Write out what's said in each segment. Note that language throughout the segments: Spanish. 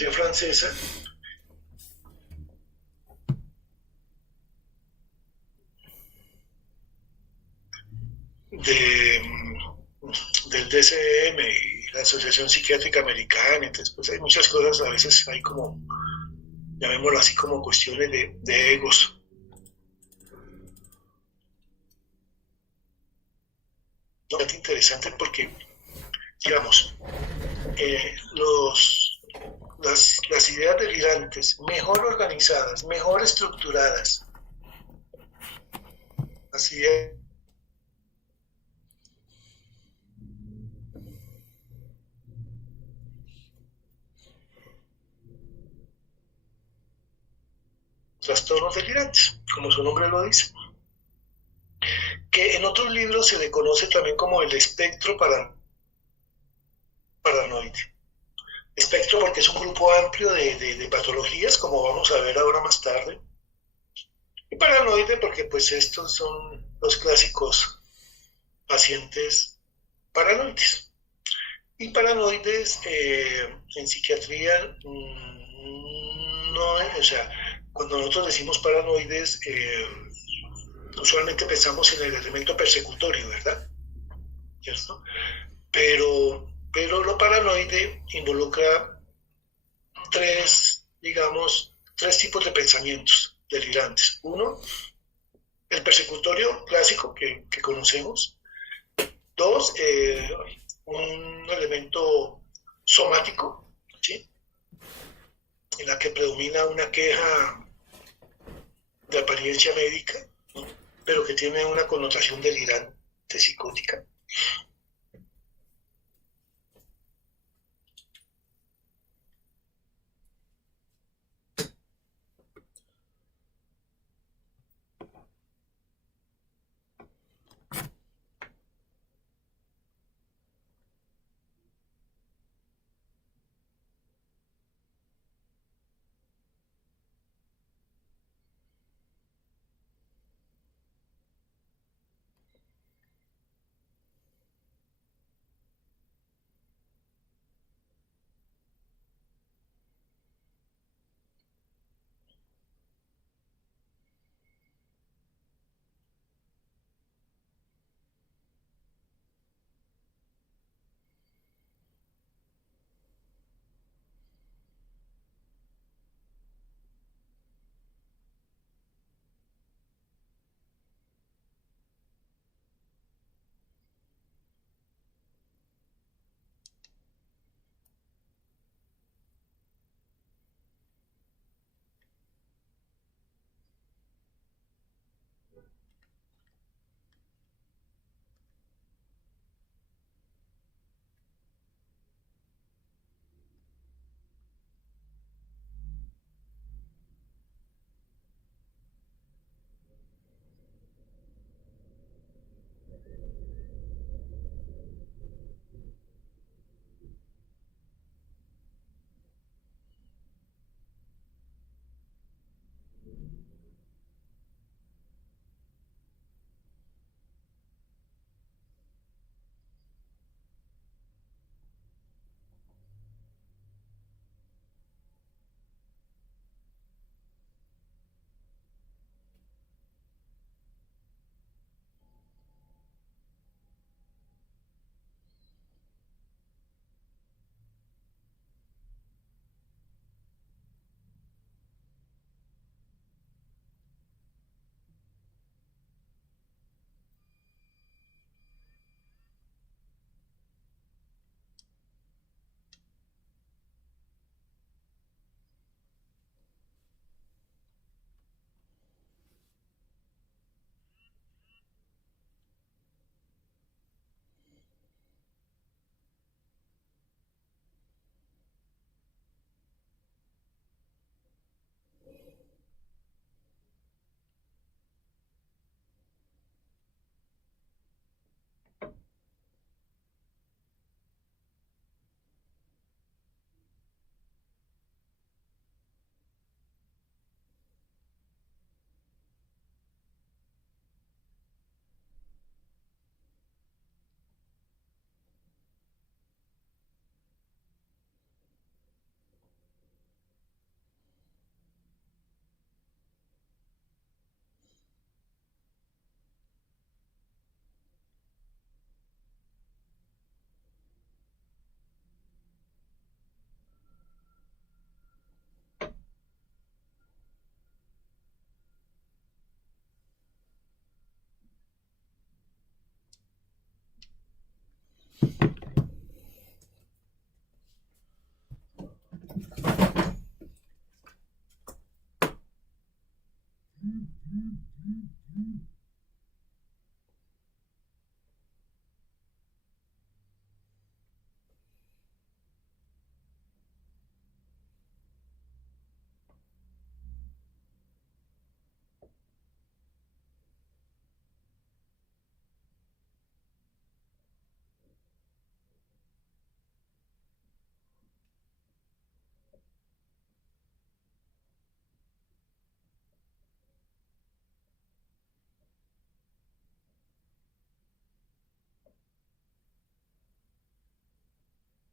filosofía francesa de, del DCM y la Asociación Psiquiátrica Americana. Entonces, pues hay muchas cosas, a veces hay como, llamémoslo así, como cuestiones de egos. ¿No? Es interesante porque, digamos, las ideas delirantes, mejor organizadas, mejor estructuradas, las ideas trastornos delirantes, como su nombre lo dice, que en otros libros se le conoce también como el espectro paranoide. Espectro porque es un grupo amplio de patologías, como vamos a ver ahora más tarde. Y paranoide porque pues estos son los clásicos pacientes paranoides. Y paranoides en psiquiatría no, o sea, cuando nosotros decimos paranoides, usualmente pensamos en el elemento persecutorio, ¿verdad? ¿Cierto? Pero lo paranoide involucra tres tipos de pensamientos delirantes. Uno, el persecutorio clásico que conocemos. Dos, un elemento somático, ¿sí? En la que predomina una queja de apariencia médica, ¿no? Pero que tiene una connotación delirante, psicótica.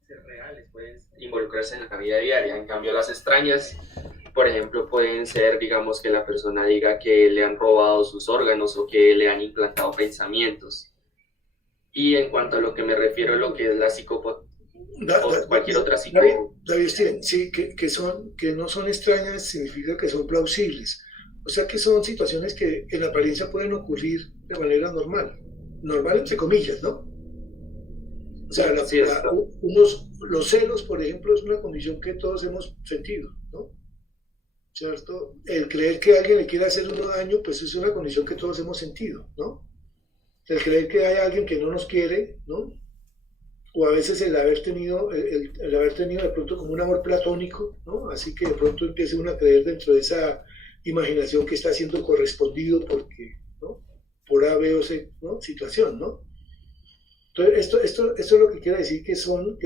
Ser reales, pueden involucrarse en la vida diaria. En cambio, las extrañas, por ejemplo, pueden ser, digamos, que la persona diga que le han robado sus órganos o que le han implantado pensamientos. Y en cuanto a lo que me refiero, lo que es la psicopatía o cualquier otra David, psico... David Steven, sí, que no son extrañas significa que son plausibles. O sea que son situaciones que en apariencia pueden ocurrir de manera normal. Normal entre comillas, ¿no? O sea, Sí, doctor. los celos, por ejemplo, es una condición que todos hemos sentido, ¿no? ¿Cierto? El creer que alguien le quiere hacer uno daño, pues es una condición que todos hemos sentido, ¿no? El creer que hay alguien que no nos quiere, ¿no? O a veces el haber tenido de pronto como un amor platónico, ¿no? Así que de pronto empieza uno a creer dentro de esa imaginación que está siendo correspondido porque, ¿no? Por A, B o C, ¿no? Situación, ¿no? Entonces, esto es lo que quiere decir que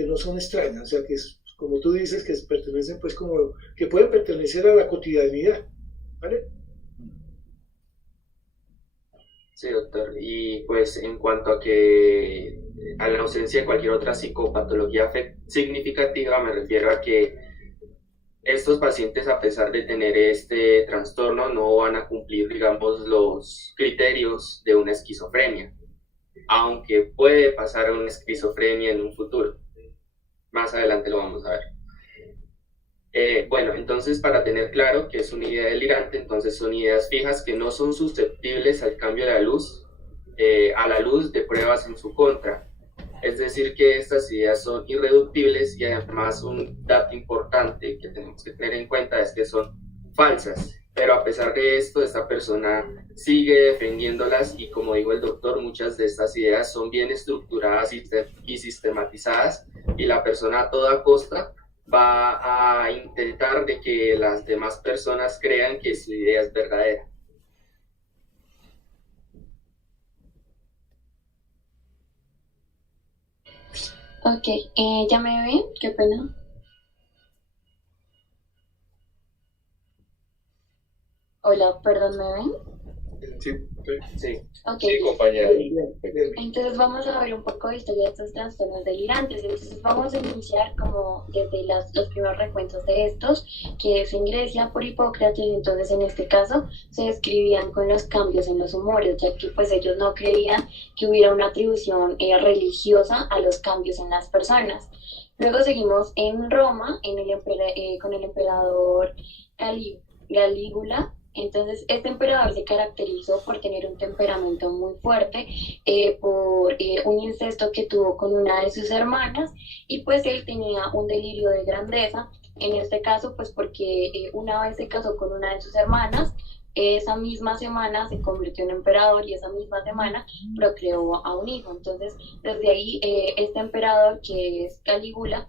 no son extrañas, o sea, que es, como tú dices, que pertenecen, pues, como, que pueden pertenecer a la cotidianidad, ¿vale? Sí, doctor. Y pues en cuanto a que a la ausencia de cualquier otra psicopatología significativa, me refiero a que estos pacientes, a pesar de tener este trastorno, no van a cumplir, digamos, los criterios de una esquizofrenia, aunque puede pasar una esquizofrenia en un futuro. Más adelante lo vamos a ver. Bueno, entonces para tener claro que es una idea delirante, entonces son ideas fijas que no son susceptibles al cambio de la luz, a la luz de pruebas en su contra. Es decir, que estas ideas son irreductibles y además un dato importante que tenemos que tener en cuenta es que son falsas. Pero a pesar de esto, esta persona sigue defendiéndolas y como dijo el doctor, muchas de estas ideas son bien estructuradas y sistematizadas y la persona a toda costa va a intentar de que las demás personas crean que su idea es verdadera. Ok, ¿ya me ven? Qué pena. Hola, perdón, ¿me ven? Sí, Sí, Ok, sí, compañera. bien, bien, bien. entonces vamos a ver un poco de historia de estos trastornos delirantes. Entonces vamos a iniciar como desde los primeros recuentos de estos, que es en Grecia por Hipócrates, y entonces en este caso se describían con los cambios en los humores, ya que pues ellos no creían que hubiera una atribución religiosa a los cambios en las personas. Luego seguimos en Roma, con el emperador Calígula. Entonces, este emperador se caracterizó por tener un temperamento muy fuerte, por un incesto que tuvo con una de sus hermanas, y pues él tenía un delirio de grandeza, en este caso pues porque una vez se casó con una de sus hermanas, esa misma semana se convirtió en emperador y esa misma semana procreó a un hijo. Entonces, desde ahí, este emperador que es Calígula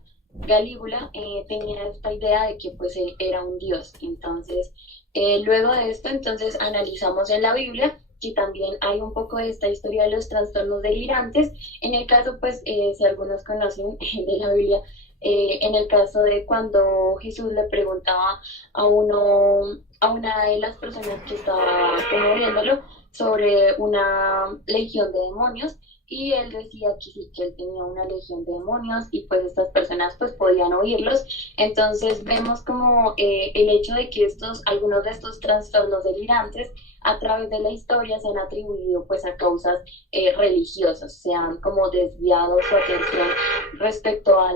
tenía esta idea de que pues él era un dios. Entonces, luego de esto, entonces analizamos en la Biblia que también hay un poco de esta historia de los trastornos delirantes. En el caso, pues, si algunos conocen de la Biblia, en el caso de cuando Jesús le preguntaba a una de las personas que estaba promoviéndolo sobre una legión de demonios, y él decía que sí, que él tenía una legión de demonios y pues estas personas pues podían oírlos. Entonces vemos como el hecho de que algunos de estos trastornos delirantes a través de la historia se han atribuido pues a causas religiosas, se han como desviado su atención respecto a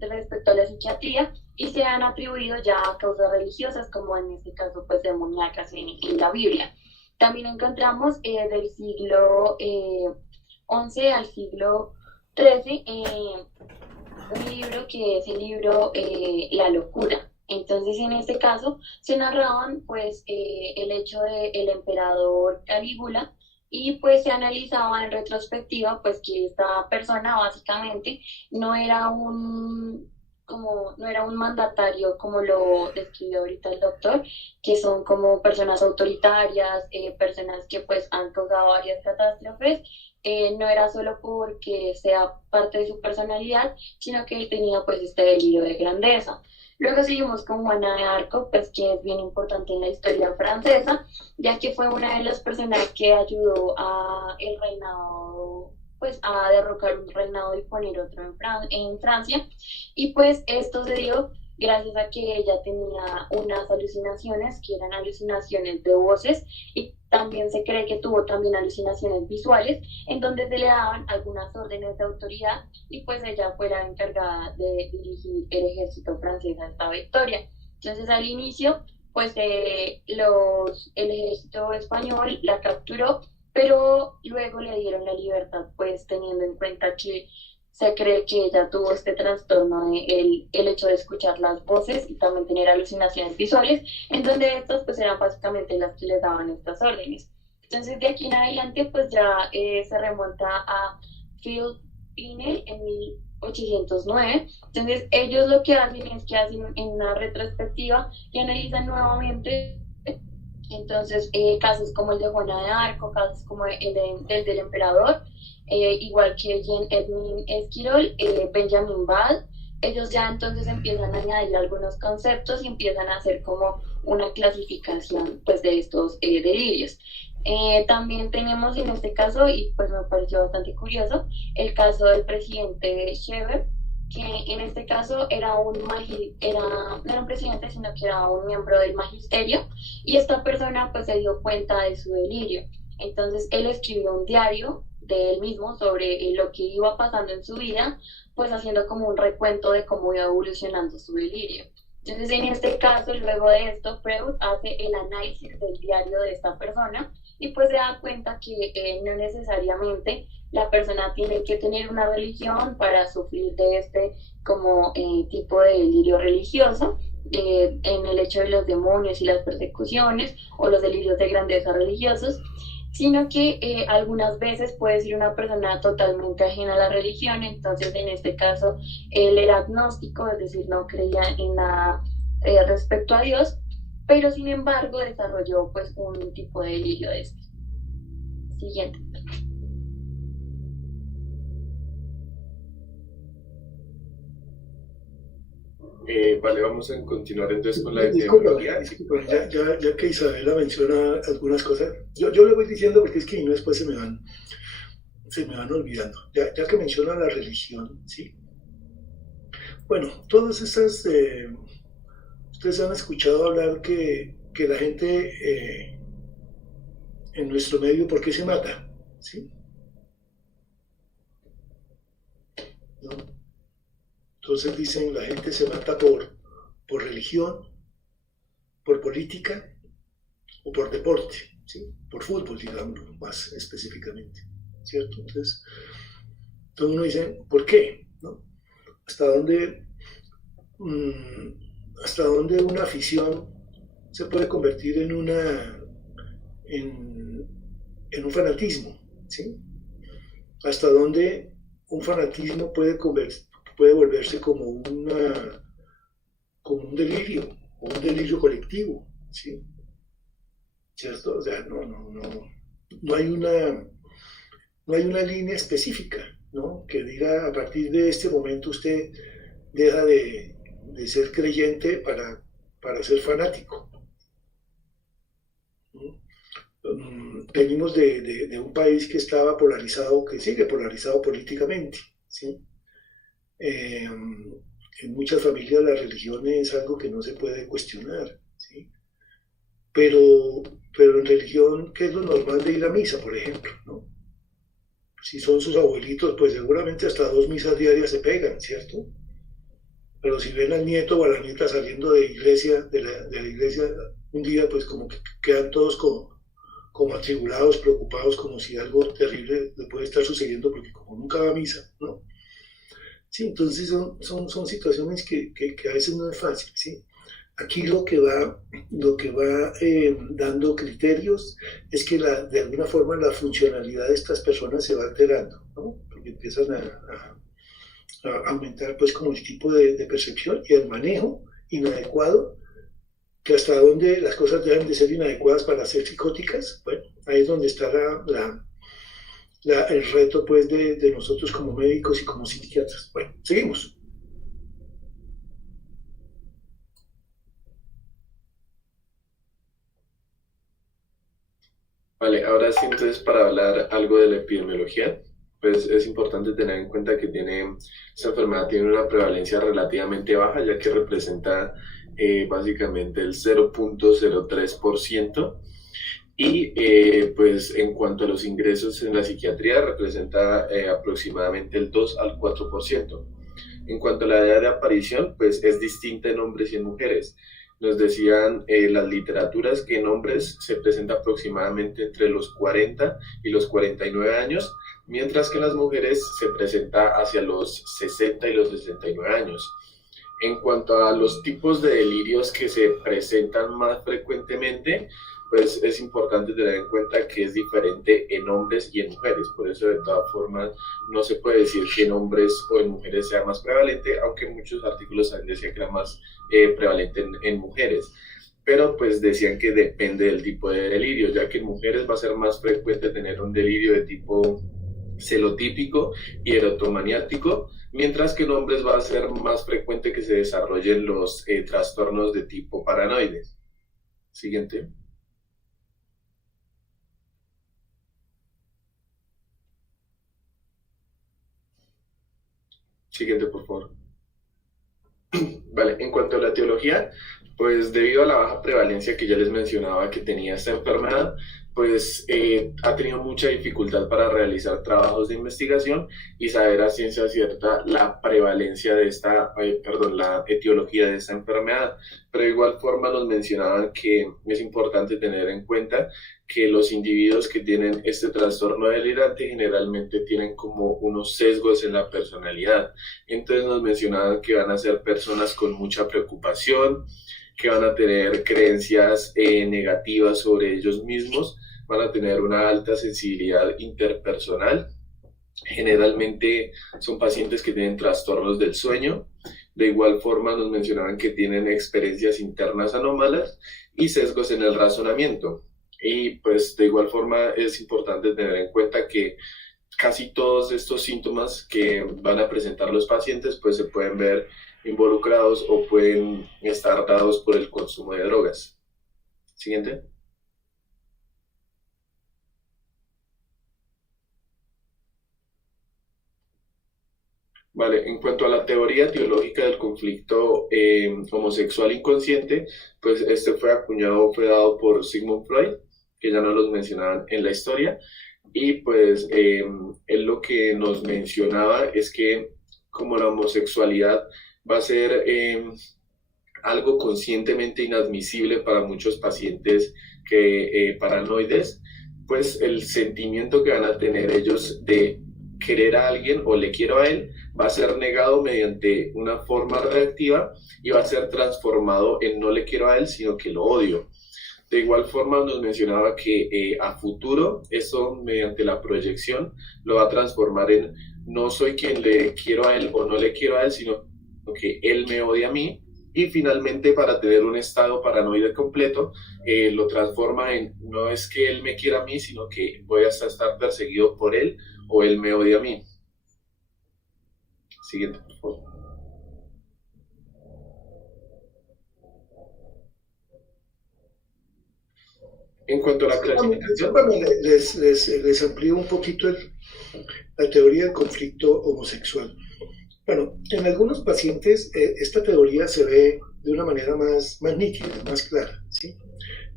respecto a la psiquiatría, y se han atribuido ya a causas religiosas, como en este caso pues demoníacas en la Biblia. También encontramos del siglo XI al siglo 13, un libro que es el libro La locura. Entonces, en este caso, se narraban pues el hecho del emperador Calígula y pues se analizaba en retrospectiva pues que esta persona básicamente no era no era un mandatario como lo describió ahorita el doctor, que son como personas autoritarias, personas que pues han causado varias catástrofes. No era solo porque sea parte de su personalidad, sino que él tenía pues este delirio de grandeza. Luego seguimos con Juana de Arco, pues que es bien importante en la historia francesa, ya que fue una de las personas que ayudó a el reinado, pues a derrocar un reinado y poner otro en Francia. Y pues esto se dio gracias a que ella tenía unas alucinaciones, que eran alucinaciones de voces, y también se cree que tuvo también alucinaciones visuales, en donde se le daban algunas órdenes de autoridad y pues ella fue la encargada de dirigir el ejército francés a esta victoria. Entonces al inicio, pues el ejército español la capturó, pero luego le dieron la libertad, pues teniendo en cuenta que se cree que ella tuvo este trastorno de el hecho de escuchar las voces y también tener alucinaciones visuales, en donde estas pues eran básicamente las que les daban estas órdenes. Entonces de aquí en adelante pues ya se remonta a Phil Pinel en 1809. Entonces ellos lo que hacen es que hacen en una retrospectiva y analizan nuevamente entonces, casos como el de Juana de Arco, casos como el del emperador, igual que Jean Edmund Esquirol, Benjamin Ball, ellos ya entonces empiezan a añadir algunos conceptos y empiezan a hacer como una clasificación pues de estos delirios. También tenemos en este caso, y pues me pareció bastante curioso, el caso del presidente Shever, que en este caso no era un presidente, sino que era un miembro del magisterio, y esta persona pues se dio cuenta de su delirio. Entonces él escribió un diario de él mismo sobre lo que iba pasando en su vida, pues haciendo como un recuento de cómo iba evolucionando su delirio. Entonces en este caso, luego de esto, Freud hace el análisis del diario de esta persona y pues se da cuenta que no necesariamente la persona tiene que tener una religión para sufrir de este como tipo de delirio religioso, en el hecho de los demonios y las persecuciones o los delirios de grandeza religiosos, sino que algunas veces puede ser una persona totalmente ajena a la religión. Entonces en este caso él era agnóstico, es decir, no creía en nada respecto a Dios, pero sin embargo desarrolló pues un tipo de delirio de este. Siguiente. Vale, vamos a continuar entonces con la epidemiología. Ya que Isabela menciona algunas cosas, yo le voy diciendo porque es que no después se me van olvidando. Ya que menciona la religión, ¿sí? Bueno, todas estas, ustedes han escuchado hablar que la gente en nuestro medio, ¿por qué se mata? ¿Sí? ¿No? Entonces dicen, la gente se mata por religión, por política o por deporte, ¿sí? Por fútbol, digamos, más específicamente, ¿cierto? Entonces uno dice, ¿por qué? ¿No? ¿Hasta dónde una afición se puede convertir en un fanatismo? ¿Sí? ¿Hasta dónde un fanatismo puede volverse como un delirio, o un delirio colectivo? ¿Sí? ¿Cierto? O sea, no hay una línea específica, ¿no? Que diga, a partir de este momento usted deja de ser creyente para ser fanático. Venimos de un país que estaba polarizado, que sigue polarizado políticamente, ¿sí? En muchas familias la religión es algo que no se puede cuestionar, ¿sí? Pero en religión, ¿qué es lo normal de ir a misa, por ejemplo, ¿no? Si son sus abuelitos, pues seguramente hasta 2 misas diarias se pegan, ¿cierto? Pero si ven al nieto o a la nieta saliendo de la iglesia un día, pues como que quedan todos como como atribulados, preocupados, como si algo terrible le puede estar sucediendo, porque como nunca va a misa, ¿no? Sí, entonces son situaciones que a veces no es fácil, ¿sí? Aquí lo que va dando criterios es que de alguna forma la funcionalidad de estas personas se va alterando, ¿no? Porque empiezan a aumentar pues como el tipo de percepción y el manejo inadecuado, que hasta donde las cosas dejan de ser inadecuadas para ser psicóticas. Bueno, ahí es donde está el reto pues de nosotros como médicos y como psiquiatras. Bueno, seguimos. Vale, ahora sí, entonces para hablar algo de la epidemiología, pues es importante tener en cuenta que esta enfermedad tiene una prevalencia relativamente baja, ya que representa básicamente el 0.03%. Y pues en cuanto a los ingresos en la psiquiatría, representa aproximadamente el 2 al 4%. En cuanto a la edad de aparición, pues es distinta en hombres y en mujeres. Nos decían las literaturas que en hombres se presenta aproximadamente entre los 40 y los 49 años, mientras que en las mujeres se presenta hacia los 60 y los 69 años. En cuanto a los tipos de delirios que se presentan más frecuentemente, pues es importante tener en cuenta que es diferente en hombres y en mujeres. Por eso, de todas formas, no se puede decir que en hombres o en mujeres sea más prevalente, aunque muchos artículos también decían que era más prevalente en mujeres. Pero pues decían que depende del tipo de delirio, ya que en mujeres va a ser más frecuente tener un delirio de tipo celotípico y erotomaniático, mientras que en hombres va a ser más frecuente que se desarrollen los trastornos de tipo paranoide. Siguiente. Siguiente, por favor. Vale, en cuanto a la etiología, pues debido a la baja prevalencia que ya les mencionaba que tenía esta enfermedad, pues ha tenido mucha dificultad para realizar trabajos de investigación y saber a ciencia cierta la prevalencia de la etiología de esta enfermedad. Pero de igual forma nos mencionaban que es importante tener en cuenta que los individuos que tienen este trastorno delirante generalmente tienen como unos sesgos en la personalidad. Entonces nos mencionaban que van a ser personas con mucha preocupación, que van a tener creencias negativas sobre ellos mismos, van a tener una alta sensibilidad interpersonal. Generalmente son pacientes que tienen trastornos del sueño. De igual forma nos mencionaban que tienen experiencias internas anómalas y sesgos en el razonamiento. Y pues de igual forma es importante tener en cuenta que casi todos estos síntomas que van a presentar los pacientes pues se pueden ver involucrados o pueden estar dados por el consumo de drogas. Siguiente. Vale, en cuanto a la teoría teológica del conflicto homosexual inconsciente, pues este fue dado por Sigmund Freud, que ya no los mencionaban en la historia, y pues él lo que nos mencionaba es que como la homosexualidad va a ser algo conscientemente inadmisible para muchos pacientes paranoides, pues el sentimiento que van a tener ellos de querer a alguien o le quiero a él va a ser negado mediante una forma reactiva y va a ser transformado en no le quiero a él, sino que lo odio. De igual forma nos mencionaba que a futuro eso mediante la proyección lo va a transformar en no soy quien le quiero a él o no le quiero a él, sino que él me odia a mí. Y finalmente, para tener un estado paranoide completo, lo transforma en no es que él me quiera a mí, sino que voy a estar perseguido por él o él me odia a mí. Siguiente, por favor. En cuanto a la clasificación... Les amplío un poquito la teoría del conflicto homosexual. Bueno, en algunos pacientes esta teoría se ve de una manera más nítida, más clara, ¿sí?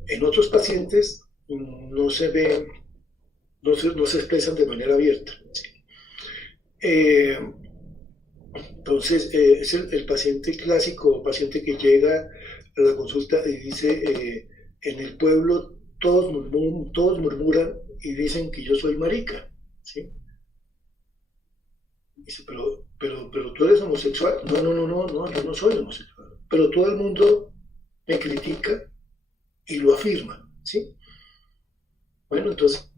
En otros pacientes no se ve, no se expresan de manera abierta, ¿sí? Entonces, es el paciente clásico, paciente que llega a la consulta y dice, en el pueblo todos murmuran y dicen que yo soy marica, ¿sí? Dice, pero tú eres homosexual. No, yo no soy homosexual. Pero todo el mundo me critica y lo afirma, ¿sí? Bueno, entonces,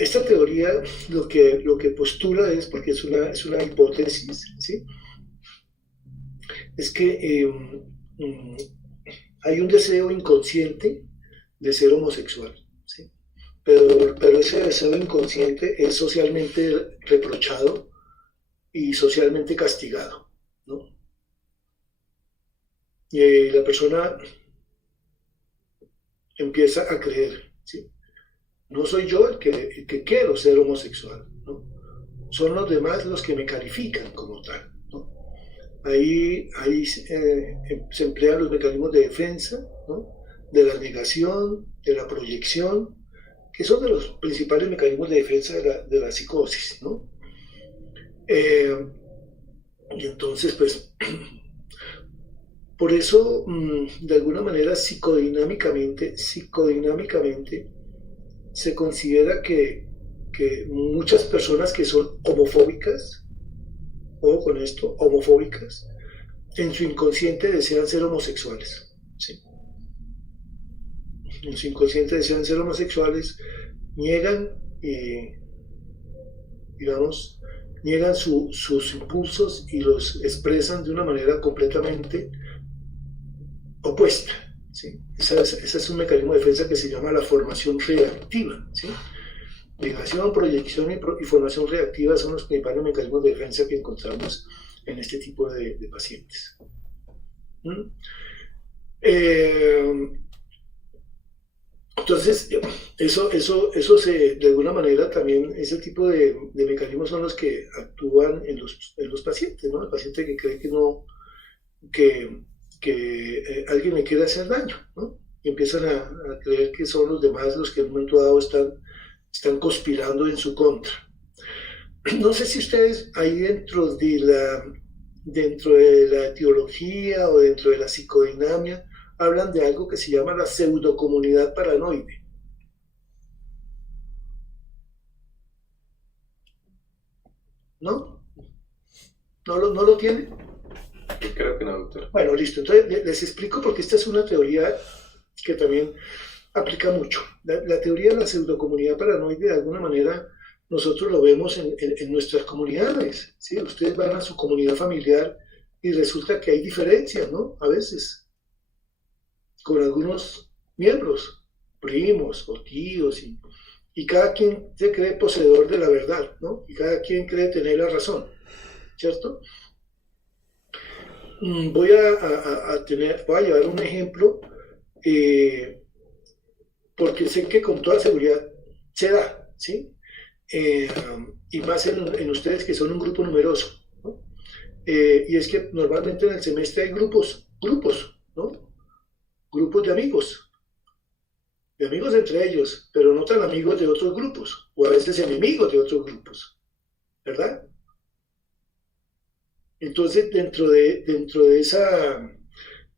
esta teoría lo que postula es, porque es una hipótesis, ¿sí? Es que hay un deseo inconsciente de ser homosexual, ¿sí? Pero ese deseo inconsciente es socialmente reprochado y socialmente castigado, ¿no? Y la persona empieza a creer, ¿sí? No soy yo el que quiero ser homosexual, ¿no? Son los demás los que me califican como tal, ¿no? Ahí se emplean los mecanismos de defensa, ¿no? De la negación, de la proyección, que son de los principales mecanismos de defensa de la psicosis, ¿no? Y entonces, pues, por eso, de alguna manera, psicodinámicamente, se considera que muchas personas que son homofóbicas, ojo con esto, homofóbicas, en su inconsciente desean ser homosexuales, ¿sí? En su inconsciente desean ser homosexuales, niegan, digamos, niegan sus impulsos y los expresan de una manera completamente opuesta, ¿sí? Ese es un mecanismo de defensa que se llama la formación reactiva, ¿sí? Negación, proyección y formación reactiva son los principales mecanismos de defensa que encontramos en este tipo de pacientes. Entonces, eso de alguna manera también, ese tipo de mecanismos son los que actúan en los pacientes, ¿no? El paciente que cree que alguien le quiere hacer daño, ¿no? Y empiezan a creer que son los demás los que en un momento dado están conspirando en su contra. No sé si ustedes ahí dentro de la etiología o dentro de la psicodinamia hablan de algo que se llama la pseudocomunidad paranoide. ¿No? ¿No lo tienen? Yo creo que no, doctor. Bueno, listo. Entonces les explico porque esta es una teoría que también aplica mucho. La teoría de la pseudocomunidad paranoide, de alguna manera, nosotros lo vemos en nuestras comunidades, ¿sí? Ustedes van a su comunidad familiar y resulta que hay diferencias, ¿no? A veces, con algunos miembros, primos o tíos, y cada quien se cree poseedor de la verdad, ¿no? Y cada quien cree tener la razón, ¿cierto? Voy a llevar un ejemplo, porque sé que con toda seguridad se da, ¿sí? Y más en ustedes que son un grupo numeroso, ¿no? Y es que normalmente en el semestre hay grupos, ¿no? Grupos de amigos entre ellos, pero no tan amigos de otros grupos, o a veces enemigos de otros grupos, ¿verdad? Entonces, dentro de esa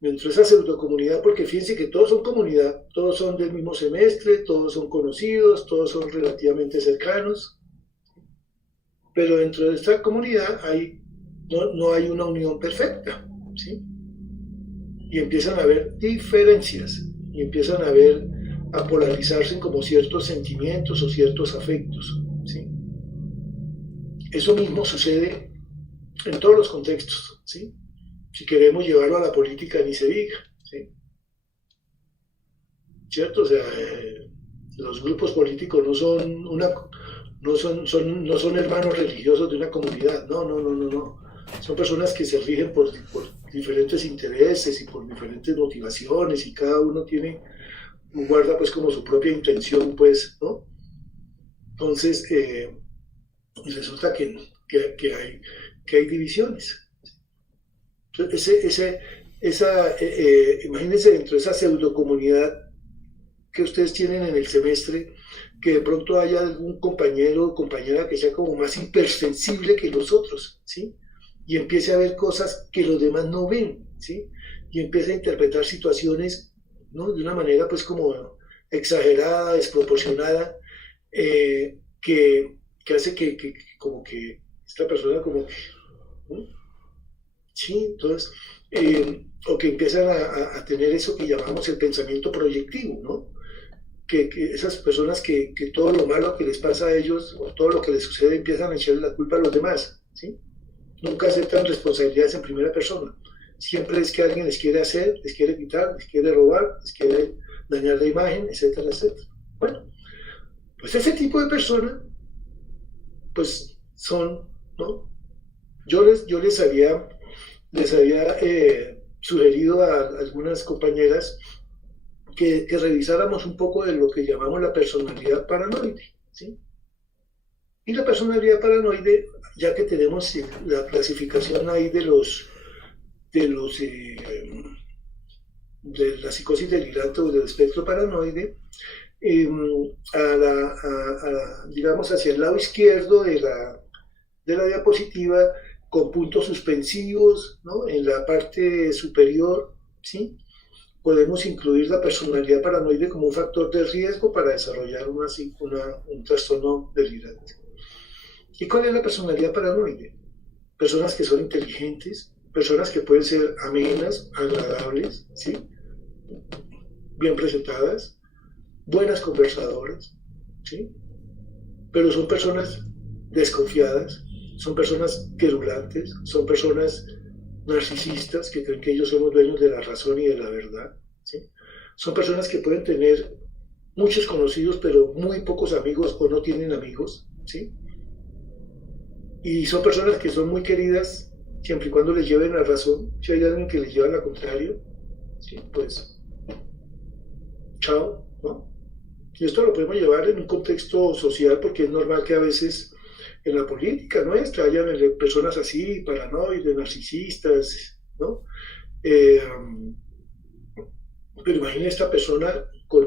pseudocomunidad, porque fíjense que todos son comunidad, todos son del mismo semestre, todos son conocidos, todos son relativamente cercanos, pero dentro de esta comunidad no hay una unión perfecta, ¿sí? Y empiezan a haber diferencias, y empiezan a polarizarse en como ciertos sentimientos o ciertos afectos, ¿sí? Eso mismo sucede en todos los contextos, ¿sí? Si queremos llevarlo a la política, ni se diga, ¿sí? ¿Cierto? O sea, los grupos políticos no son hermanos religiosos de una comunidad, no. Son personas que se rigen por diferentes intereses y por diferentes motivaciones, y cada uno guarda pues como su propia intención, pues, ¿no? Entonces, y resulta que hay divisiones. Entonces, imagínense dentro de esa pseudocomunidad que ustedes tienen en el semestre, que de pronto haya algún compañero o compañera que sea como más hipersensible que los otros, ¿sí? Y empiece a ver cosas que los demás no ven, ¿sí? Y empiece a interpretar situaciones ¿no? De una manera pues como exagerada, desproporcionada, que hace que como que esta persona como que, ¿no? Sí, entonces, o que empiezan a tener eso que llamamos el pensamiento proyectivo, ¿no? Que esas personas que todo lo malo que les pasa a ellos o todo lo que les sucede empiezan a echarle la culpa a los demás, ¿sí? Nunca aceptan responsabilidades en primera persona. Siempre es que alguien les quiere hacer, les quiere quitar, les quiere robar, les quiere dañar la imagen, etcétera, etcétera. Bueno, pues ese tipo de personas, pues son, ¿no? Yo les había sugerido a algunas compañeras que revisáramos un poco de lo que llamamos la personalidad paranoide, ¿sí? Y la personalidad paranoide, ya que tenemos la clasificación ahí de la psicosis delirante o del espectro paranoide, digamos hacia el lado izquierdo de la diapositiva, con puntos suspensivos, ¿no? En la parte superior, ¿sí? Podemos incluir la personalidad paranoide como un factor de riesgo para desarrollar un trastorno delirante. ¿Y cuál es la personalidad paranoide? Personas que son inteligentes, personas que pueden ser amenas, agradables, ¿sí? Bien presentadas, buenas conversadoras, ¿sí? Pero son personas desconfiadas, son personas querulantes, son personas narcisistas que creen que ellos son los dueños de la razón y de la verdad, ¿sí? Son personas que pueden tener muchos conocidos pero muy pocos amigos o no tienen amigos, ¿sí? Y son personas que son muy queridas siempre y cuando les lleven la razón. Si hay alguien que les lleva la contraria, ¿sí? Pues chao, ¿no? Y esto lo podemos llevar en un contexto social porque es normal que a veces en la política nuestra hayan personas así, paranoides, narcisistas, ¿no? Pero imagina esta persona con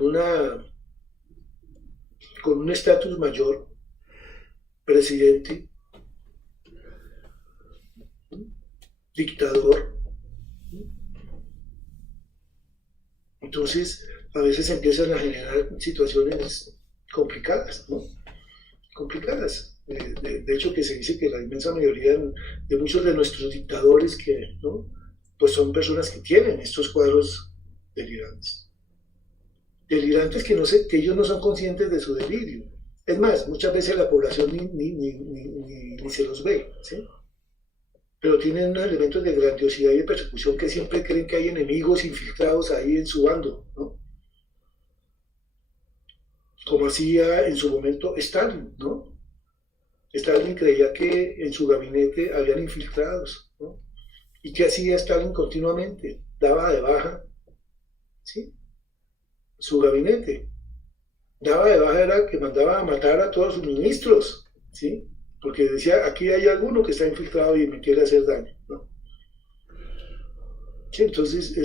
un estatus mayor, presidente, dictador. Entonces, a veces empiezan a generar situaciones complicadas, ¿no? Complicadas. De hecho, que se dice que la inmensa mayoría de muchos de nuestros dictadores, ¿no? Pues son personas que tienen estos cuadros delirantes. Delirantes que ellos no son conscientes de su delirio. Es más, muchas veces la población ni se los ve, ¿sí? Pero tienen unos elementos de grandiosidad y de persecución que siempre creen que hay enemigos infiltrados ahí en su bando, ¿no? Como hacía en su momento Stalin, ¿no? Stalin creía que en su gabinete habían infiltrados, ¿no? ¿Y qué hacía Stalin continuamente? Daba de baja, ¿sí? Su gabinete. Daba de baja era que mandaba a matar a todos sus ministros, ¿sí? Porque decía, aquí hay alguno que está infiltrado y me quiere hacer daño, ¿no? Sí, entonces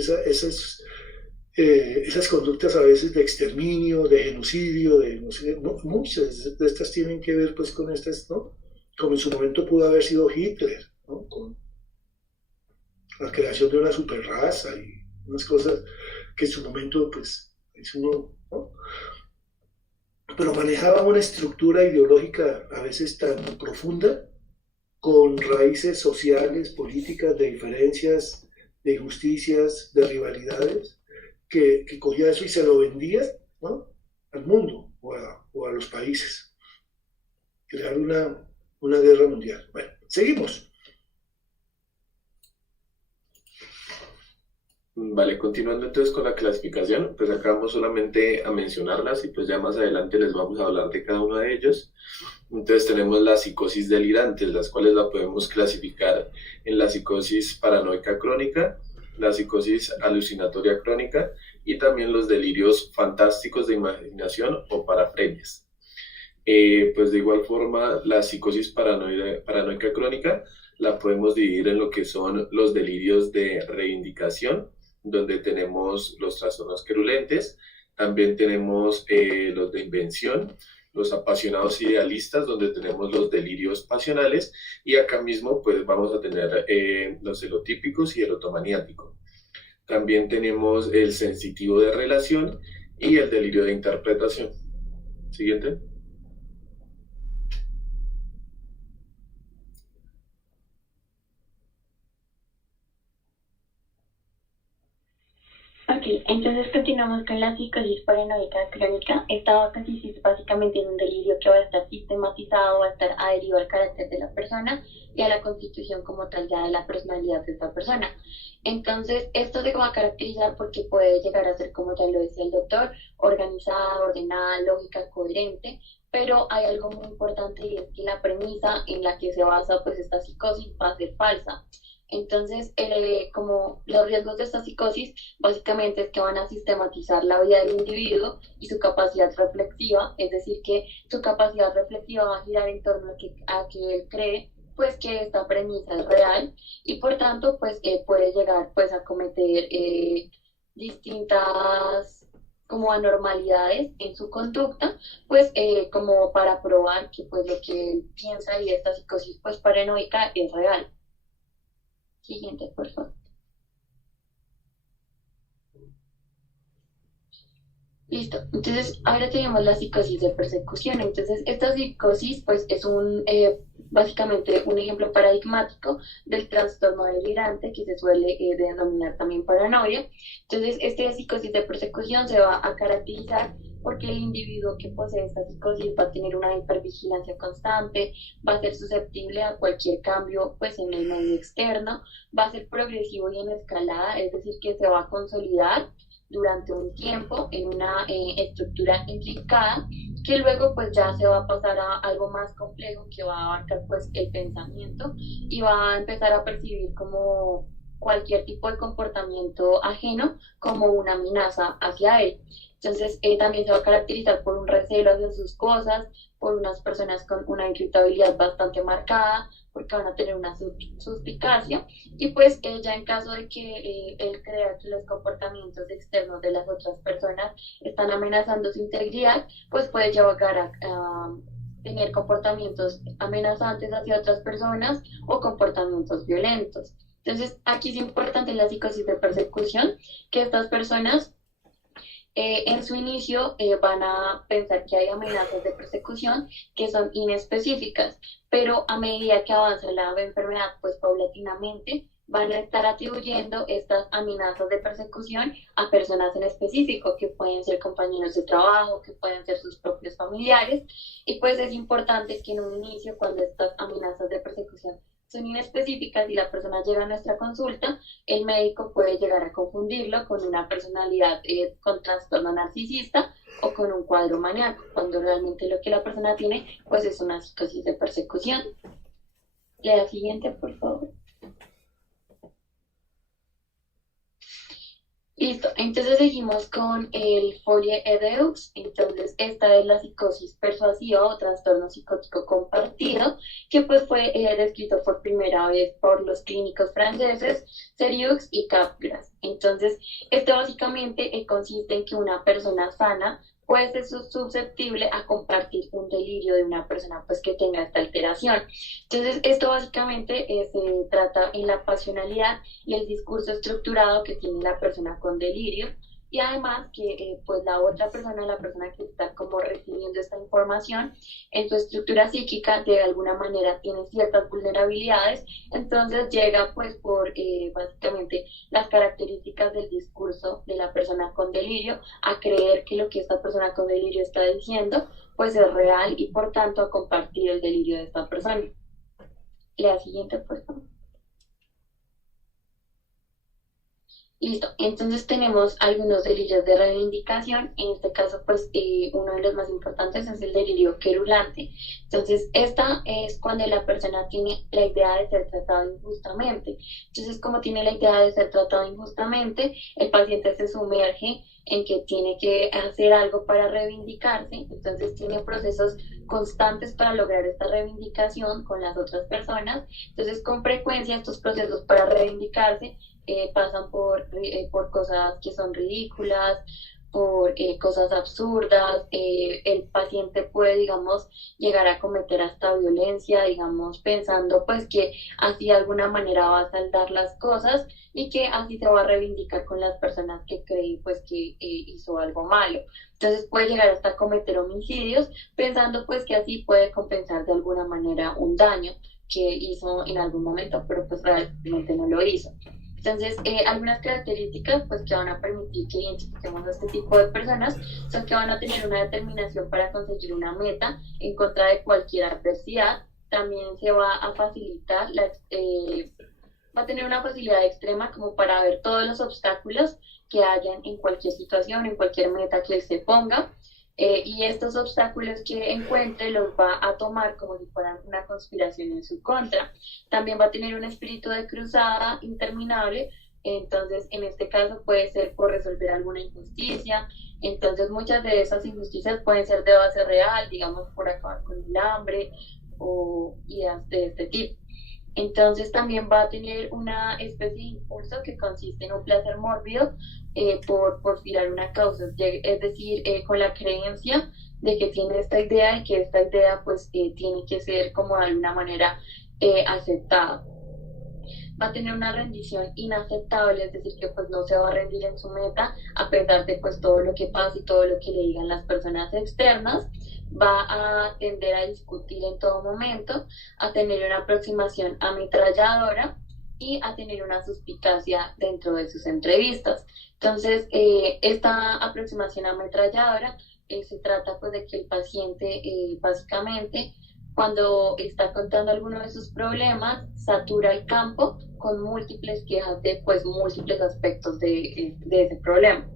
esas conductas a veces de exterminio, de genocidio, muchas de estas tienen que ver pues con estas, ¿no? Como en su momento pudo haber sido Hitler, ¿no? Con la creación de una superraza y unas cosas que en su momento pues es uno, ¿no? Pero manejaba una estructura ideológica a veces tan profunda, con raíces sociales, políticas, de diferencias, de injusticias, de rivalidades, que cogía eso y se lo vendía, ¿no? Al mundo o a los países. Crear una guerra mundial. Bueno, seguimos. Vale, continuando entonces con la clasificación, pues acá vamos solamente a mencionarlas y pues ya más adelante les vamos a hablar de cada uno de ellos. Entonces tenemos las psicosis delirantes, las cuales la podemos clasificar en la psicosis paranoica crónica, la psicosis alucinatoria crónica y también los delirios fantásticos de imaginación o parafrenias. Pues de igual forma, la psicosis paranoica crónica la podemos dividir en lo que son los delirios de reivindicación, donde tenemos los trastornos querulentes, también tenemos los de invención, los apasionados idealistas, donde tenemos los delirios pasionales, y acá mismo pues vamos a tener los celotípicos y el otomaniático. También tenemos el sensitivo de relación y el delirio de interpretación. Siguiente. Ok, entonces continuamos con la psicosis paranoica crónica. Esta consiste básicamente en un delirio que va a estar sistematizado, va a estar adherido al carácter de la persona y a la constitución como tal ya de la personalidad de esta persona. Entonces, esto se va a caracterizar porque puede llegar a ser, como ya lo decía el doctor, organizada, ordenada, lógica, coherente, pero hay algo muy importante y es que la premisa en la que se basa pues esta psicosis va a ser falsa. Entonces, como los riesgos de esta psicosis básicamente es que van a sistematizar la vida del individuo y su capacidad reflexiva, es decir, que su capacidad reflexiva va a girar en torno a que él cree pues que esta premisa es real y por tanto pues puede llegar pues a cometer distintas como anormalidades en su conducta, pues como para probar que pues lo que él piensa y esta psicosis pues paranoica es real. Siguiente, por favor. Listo. Entonces, ahora tenemos la psicosis de persecución. Entonces, esta psicosis, pues, es básicamente un ejemplo paradigmático del trastorno delirante que se suele denominar también paranoia. Entonces, esta psicosis de persecución se va a caracterizar porque el individuo que posee esta psicosis va a tener una hipervigilancia constante, va a ser susceptible a cualquier cambio, pues, en el medio externo, va a ser progresivo y en escalada, es decir, que se va a consolidar durante un tiempo en una estructura intrincada que luego pues ya se va a pasar a algo más complejo que va a abarcar pues el pensamiento y va a empezar a percibir como cualquier tipo de comportamiento ajeno como una amenaza hacia él. Entonces también se va a caracterizar por un recelo hacia sus cosas, por unas personas con una irritabilidad bastante marcada, porque van a tener una suspicacia y pues ya en caso de que él crea que los comportamientos externos de las otras personas están amenazando su integridad, pues puede llevar a tener comportamientos amenazantes hacia otras personas o comportamientos violentos. Entonces, aquí es importante en la psicosis de persecución que estas personas en su inicio van a pensar que hay amenazas de persecución que son inespecíficas, pero a medida que avanza la enfermedad, pues paulatinamente van a estar atribuyendo estas amenazas de persecución a personas en específico, que pueden ser compañeros de trabajo, que pueden ser sus propios familiares, y pues es importante que en un inicio, cuando estas amenazas de persecución son inespecíficas y la persona llega a nuestra consulta, el médico puede llegar a confundirlo con una personalidad con trastorno narcisista o con un cuadro maníaco, cuando realmente lo que la persona tiene pues es una psicosis de persecución. La siguiente, por favor. Listo, entonces seguimos con el Folie-Edeux. Entonces, esta es la psicosis persuasiva o trastorno psicótico compartido, que pues fue descrito por primera vez por los clínicos franceses Serieux y Capgras. Entonces, esto básicamente consiste en que una persona sana puede ser susceptible a compartir un delirio de una persona pues que tenga esta alteración. Entonces, esto básicamente se trata en la pasionalidad y el discurso estructurado que tiene la persona con delirio y además que pues la otra persona, la persona que está como recibiendo esta información en su estructura psíquica de alguna manera tiene ciertas vulnerabilidades, entonces llega pues por básicamente las características del discurso de la persona con delirio a creer que lo que esta persona con delirio está diciendo pues es real y por tanto a compartir el delirio de esta persona. La siguiente, por favor. Listo, entonces tenemos algunos delirios de reivindicación, en este caso pues uno de los más importantes es el delirio querulante. Entonces esta es cuando la persona tiene la idea de ser tratado injustamente. Entonces como tiene la idea de ser tratado injustamente, el paciente se sumerge en que tiene que hacer algo para reivindicarse, entonces tiene procesos constantes para lograr esta reivindicación con las otras personas. Entonces con frecuencia estos procesos para reivindicarse pasan por cosas que son ridículas, por cosas absurdas, el paciente puede, digamos, llegar a cometer hasta violencia, digamos, pensando pues que así de alguna manera va a saldar las cosas y que así se va a reivindicar con las personas que creen pues que hizo algo malo. Entonces puede llegar hasta cometer homicidios pensando pues que así puede compensar de alguna manera un daño que hizo en algún momento, pero pues realmente no lo hizo. Entonces, algunas características pues, que van a permitir que identifiquemos a este tipo de personas son que van a tener una determinación para conseguir una meta en contra de cualquier adversidad. También se va a facilitar, va a tener una facilidad extrema como para ver todos los obstáculos que hayan en cualquier situación, en cualquier meta que se ponga. Y estos obstáculos que encuentre los va a tomar como si fueran una conspiración en su contra. También va a tener un espíritu de cruzada interminable, entonces en este caso puede ser por resolver alguna injusticia, entonces muchas de esas injusticias pueden ser de base real, digamos por acabar con el hambre o ideas de este tipo. Entonces también va a tener una especie de impulso que consiste en un placer mórbido por fijar una causa, es decir, con la creencia de que tiene esta idea y que esta idea pues tiene que ser como de alguna manera aceptada. Va a tener una rendición inaceptable, es decir, que pues no se va a rendir en su meta a pesar de pues todo lo que pasa y todo lo que le digan las personas externas. Va a tender a discutir en todo momento, a tener una aproximación ametralladora y a tener una suspicacia dentro de sus entrevistas. Entonces, esta aproximación ametralladora se trata pues de que el paciente básicamente cuando está contando alguno de sus problemas, satura el campo con múltiples quejas de pues múltiples aspectos de ese problema.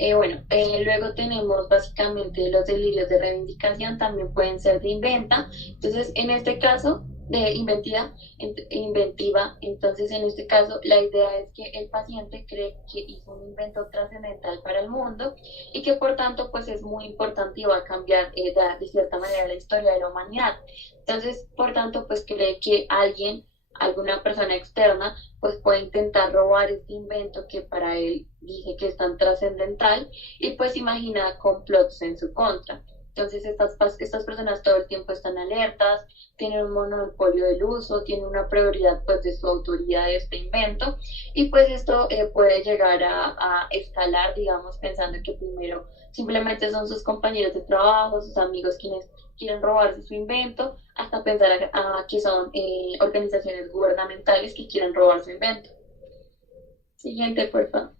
Luego tenemos básicamente los delirios de reivindicación, también pueden ser de inventa. Entonces, en este caso, de inventiva, entonces en este caso la idea es que el paciente cree que hizo un invento trascendental para el mundo y que por tanto pues es muy importante y va a cambiar de cierta manera la historia de la humanidad. Entonces, por tanto, pues cree que alguna persona externa, pues puede intentar robar este invento que para él dice que es tan trascendental y pues imagina complots en su contra. Entonces estas personas todo el tiempo están alertas, tienen un monopolio del uso, tienen una prioridad pues de su autoría de este invento y pues esto puede llegar a escalar, digamos, pensando que primero simplemente son sus compañeros de trabajo, sus amigos quienes quieren robarse su invento, hasta pensar que son organizaciones gubernamentales que quieren robar su invento. Siguiente, por favor.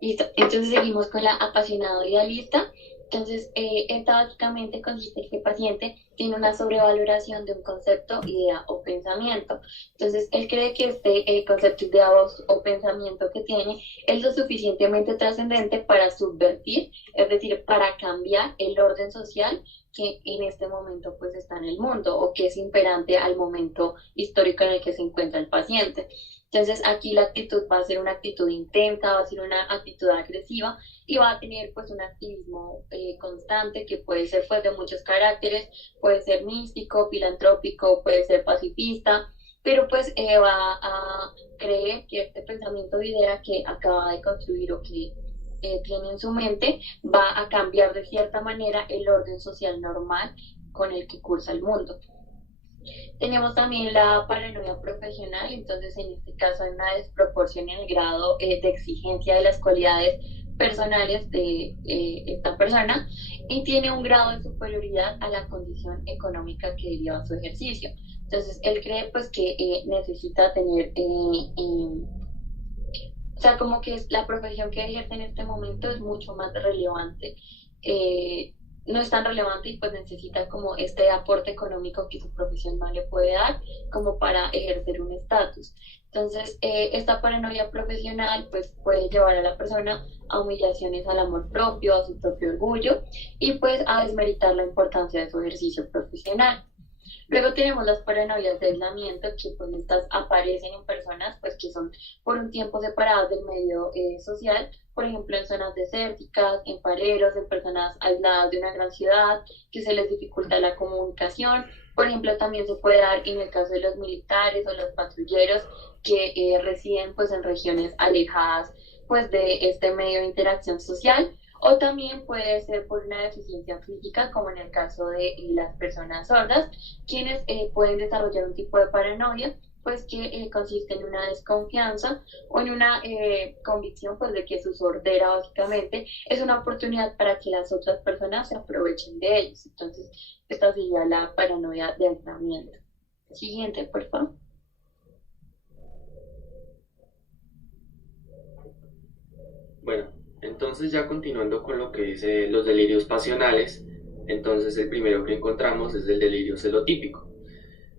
Listo, entonces seguimos con la apasionado idealista. Entonces, esta básicamente consiste en que el paciente tiene una sobrevaloración de un concepto, idea o pensamiento. Entonces, él cree que este concepto, idea o pensamiento que tiene es lo suficientemente trascendente para subvertir, es decir, para cambiar el orden social que en este momento pues está en el mundo o que es imperante al momento histórico en el que se encuentra el paciente. Entonces aquí la actitud va a ser una actitud intensa, va a ser una actitud agresiva y va a tener pues un activismo constante que puede ser pues de muchos caracteres, puede ser místico, filantrópico, puede ser pacifista, pero pues va a creer que este pensamiento de idea que acaba de construir o que tiene en su mente va a cambiar de cierta manera el orden social normal con el que cursa el mundo. Tenemos también la paranoia profesional, entonces en este caso hay una desproporción en el grado de exigencia de las cualidades personales de esta persona y tiene un grado de superioridad a la condición económica que deriva su ejercicio. Entonces él cree pues que necesita tener, o sea, como que la profesión que ejerce en este momento es mucho más relevante. No es tan relevante y pues necesita como este aporte económico que su profesión no le puede dar como para ejercer un estatus. Entonces, esta paranoia profesional pues puede llevar a la persona a humillaciones al amor propio, a su propio orgullo y pues a desmeritar la importancia de su ejercicio profesional. Luego tenemos las paranoias de aislamiento, que pues estas aparecen en personas pues que son por un tiempo separadas del medio social, por ejemplo en zonas desérticas, en pareros, en personas aisladas de una gran ciudad, que se les dificulta la comunicación Por ejemplo, también se puede dar en el caso de los militares o los patrulleros que residen pues en regiones alejadas pues de este medio de interacción social, o también puede ser por una deficiencia física, como en el caso de las personas sordas, quienes pueden desarrollar un tipo de paranoia pues que consiste en una desconfianza o en una convicción pues de que su sordera básicamente es una oportunidad para que las otras personas se aprovechen de ellos. Entonces, esta sería la paranoia de aislamiento. Siguiente, por favor. Bueno, entonces ya continuando con lo que dice los delirios pasionales, entonces el primero que encontramos es el delirio celotípico.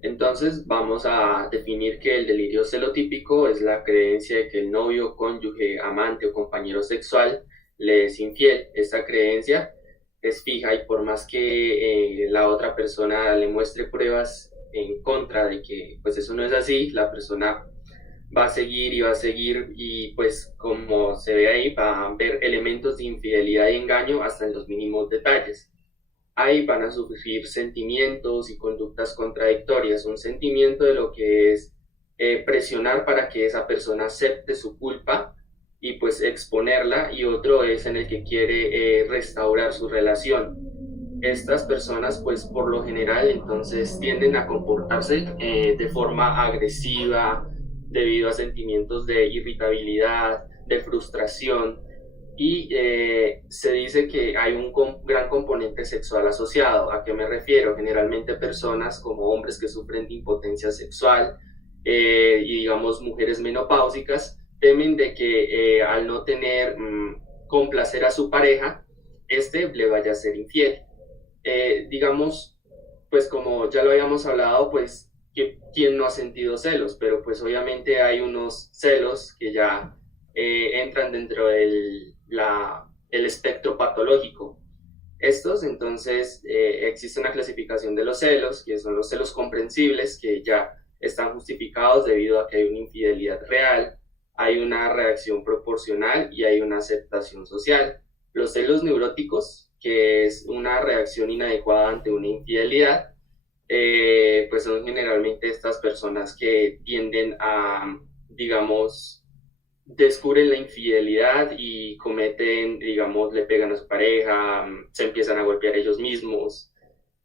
Entonces vamos a definir que el delirio celotípico es la creencia de que el novio, cónyuge, amante o compañero sexual le es infiel. Esta creencia es fija y por más que la otra persona le muestre pruebas en contra de que pues eso no es así, la persona va a seguir y va a seguir y pues como se ve ahí va a ver elementos de infidelidad y engaño hasta en los mínimos detalles. Ahí van a surgir sentimientos y conductas contradictorias, un sentimiento de lo que es presionar para que esa persona acepte su culpa y pues exponerla, y otro es en el que quiere restaurar su relación. Estas personas pues por lo general entonces tienden a comportarse de forma agresiva debido a sentimientos de irritabilidad, de frustración, y se dice que hay un gran componente sexual asociado. ¿A qué me refiero? Generalmente personas como hombres que sufren de impotencia sexual y digamos mujeres menopáusicas temen de que al no tener complacer a su pareja, este le vaya a ser infiel. Digamos, pues como ya lo habíamos hablado, pues ¿quién no ha sentido celos? Pero pues obviamente hay unos celos que ya entran dentro del el espectro patológico. Estos, entonces, existe una clasificación de los celos, que son los celos comprensibles, que ya están justificados debido a que hay una infidelidad real, hay una reacción proporcional y hay una aceptación social. Los celos neuróticos, que es una reacción inadecuada ante una infidelidad, pues son generalmente estas personas que tienden a, digamos, descubren la infidelidad y cometen, digamos, le pegan a su pareja, se empiezan a golpear ellos mismos,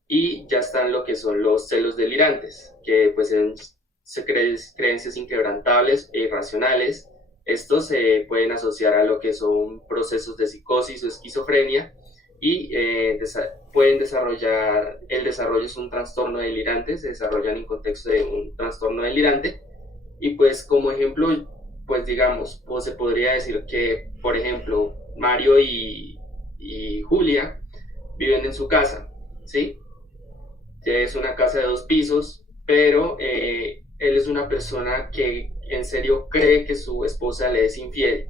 y ya están lo que son los celos delirantes, que pues son creencias inquebrantables e irracionales. Estos se pueden asociar a lo que son procesos de psicosis o esquizofrenia y pueden desarrollar, el desarrollo es un trastorno delirante, se desarrollan en contexto de un trastorno delirante. Y pues como ejemplo, pues digamos, pues se podría decir que, por ejemplo, Mario y Julia viven en su casa, ¿sí? Es una casa de 2 pisos, pero él es una persona que en serio cree que su esposa le es infiel.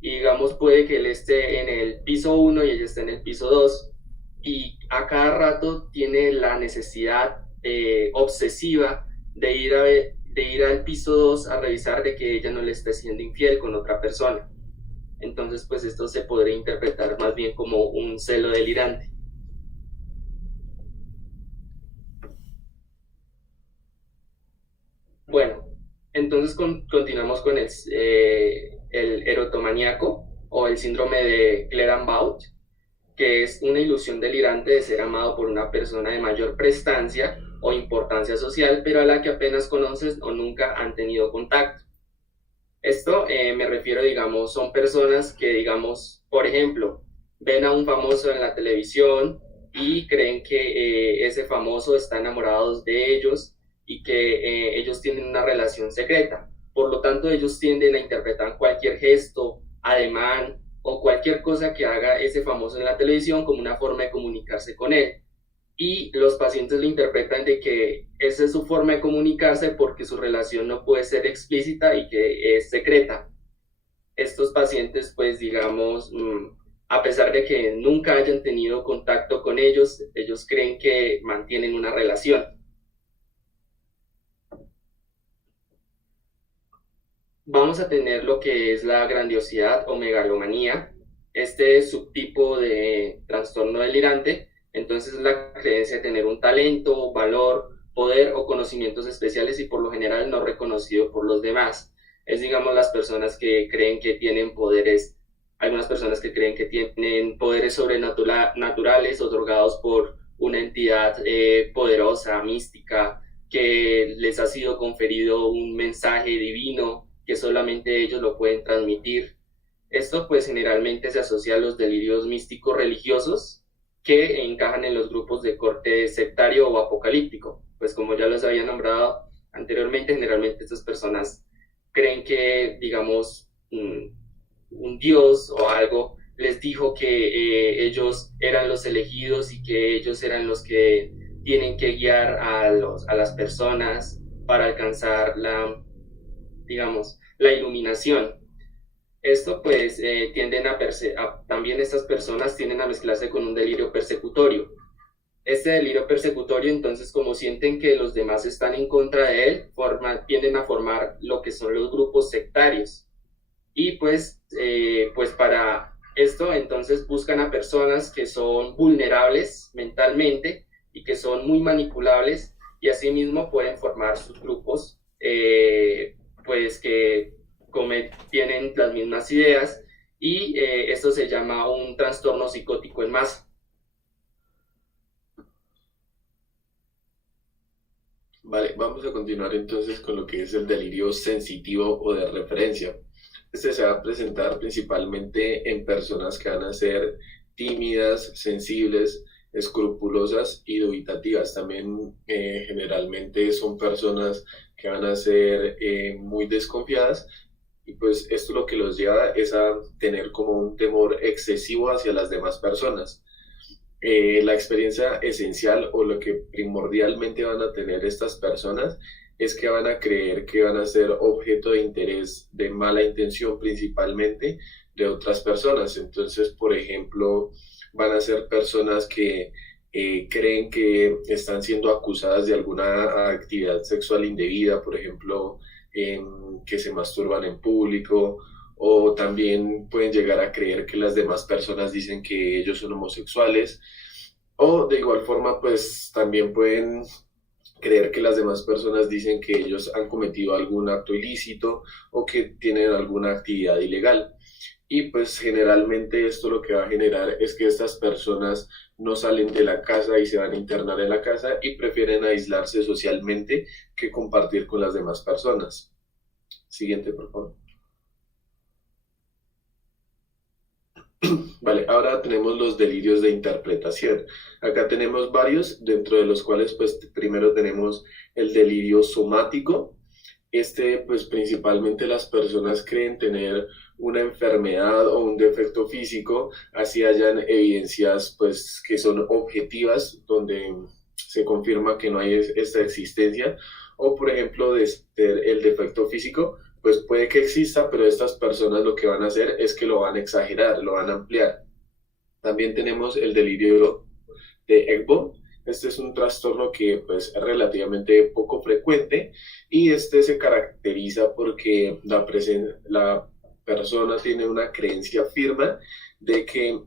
Y digamos, puede que él esté en el piso 1 y ella esté en el piso 2, y a cada rato tiene la necesidad obsesiva de ir al piso 2 a revisar de que ella no le esté siendo infiel con otra persona. Entonces, pues esto se podría interpretar más bien como un celo delirante. Bueno, entonces continuamos con el erotomaníaco o el síndrome de Clerambault, que es una ilusión delirante de ser amado por una persona de mayor prestancia o importancia social, pero a la que apenas conoces o nunca han tenido contacto. Esto me refiero, digamos, son personas que, digamos, por ejemplo, ven a un famoso en la televisión y creen que ese famoso está enamorado de ellos y que ellos tienen una relación secreta. Por lo tanto, ellos tienden a interpretar cualquier gesto, ademán o cualquier cosa que haga ese famoso en la televisión como una forma de comunicarse con él. Y los pacientes lo interpretan de que esa es su forma de comunicarse porque su relación no puede ser explícita y que es secreta. Estos pacientes, pues digamos, a pesar de que nunca hayan tenido contacto con ellos, ellos creen que mantienen una relación. Vamos a tener lo que es la grandiosidad o megalomanía. Este subtipo de trastorno delirante, entonces, la creencia de tener un talento, valor poder o conocimientos especiales y por lo general no reconocido por los demás. Es, digamos, las personas que creen que tienen poderes, algunas personas que creen que tienen poderes sobrenaturales otorgados por una entidad poderosa, mística, que les ha sido conferido un mensaje divino que solamente ellos lo pueden transmitir. Esto pues generalmente se asocia a los delirios místicos religiosos que encajan en los grupos de corte sectario o apocalíptico. Pues como ya los había nombrado anteriormente, generalmente estas personas creen que, digamos, un dios o algo les dijo que ellos eran los elegidos y que ellos eran los que tienen que guiar a las personas para alcanzar digamos, la iluminación. Esto pues también estas personas tienden a mezclarse con un delirio persecutorio. Este delirio persecutorio, entonces, como sienten que los demás están en contra de él, tienden a formar lo que son los grupos sectarios. Y pues para esto, entonces, buscan a personas que son vulnerables mentalmente y que son muy manipulables, y asimismo pueden formar sus grupos, pues que tienen las mismas ideas, y esto se llama un trastorno psicótico en masa. Vale, vamos a continuar entonces con lo que es el delirio sensitivo o de referencia. Este se va a presentar principalmente en personas que van a ser tímidas, sensibles, escrupulosas y dubitativas. También generalmente son personas que van a ser muy desconfiadas, y pues esto lo que los lleva es a tener como un temor excesivo hacia las demás personas. La experiencia esencial o lo que primordialmente van a tener estas personas es que van a creer que van a ser objeto de interés de mala intención, principalmente de otras personas. Entonces, por ejemplo, van a ser personas que creen que están siendo acusadas de alguna actividad sexual indebida, por ejemplo, que se masturban en público, o también pueden llegar a creer que las demás personas dicen que ellos son homosexuales, o de igual forma pues también pueden creer que las demás personas dicen que ellos han cometido algún acto ilícito o que tienen alguna actividad ilegal. Y pues generalmente esto lo que va a generar es que estas personas no salen de la casa y se van a internar en la casa y prefieren aislarse socialmente que compartir con las demás personas. Siguiente, por favor. Vale, ahora tenemos los delirios de interpretación. Acá tenemos varios, dentro de los cuales pues primero tenemos el delirio somático. Pues principalmente las personas creen tener una enfermedad o un defecto físico, así hayan evidencias pues que son objetivas, donde se confirma que no hay esta existencia, o por ejemplo el defecto físico, pues puede que exista, pero estas personas lo que van a hacer es que lo van a exagerar, lo van a ampliar. También tenemos el delirio de Egbo. Este es un trastorno que pues, es relativamente poco frecuente, y este se caracteriza porque la persona tiene una creencia firme de que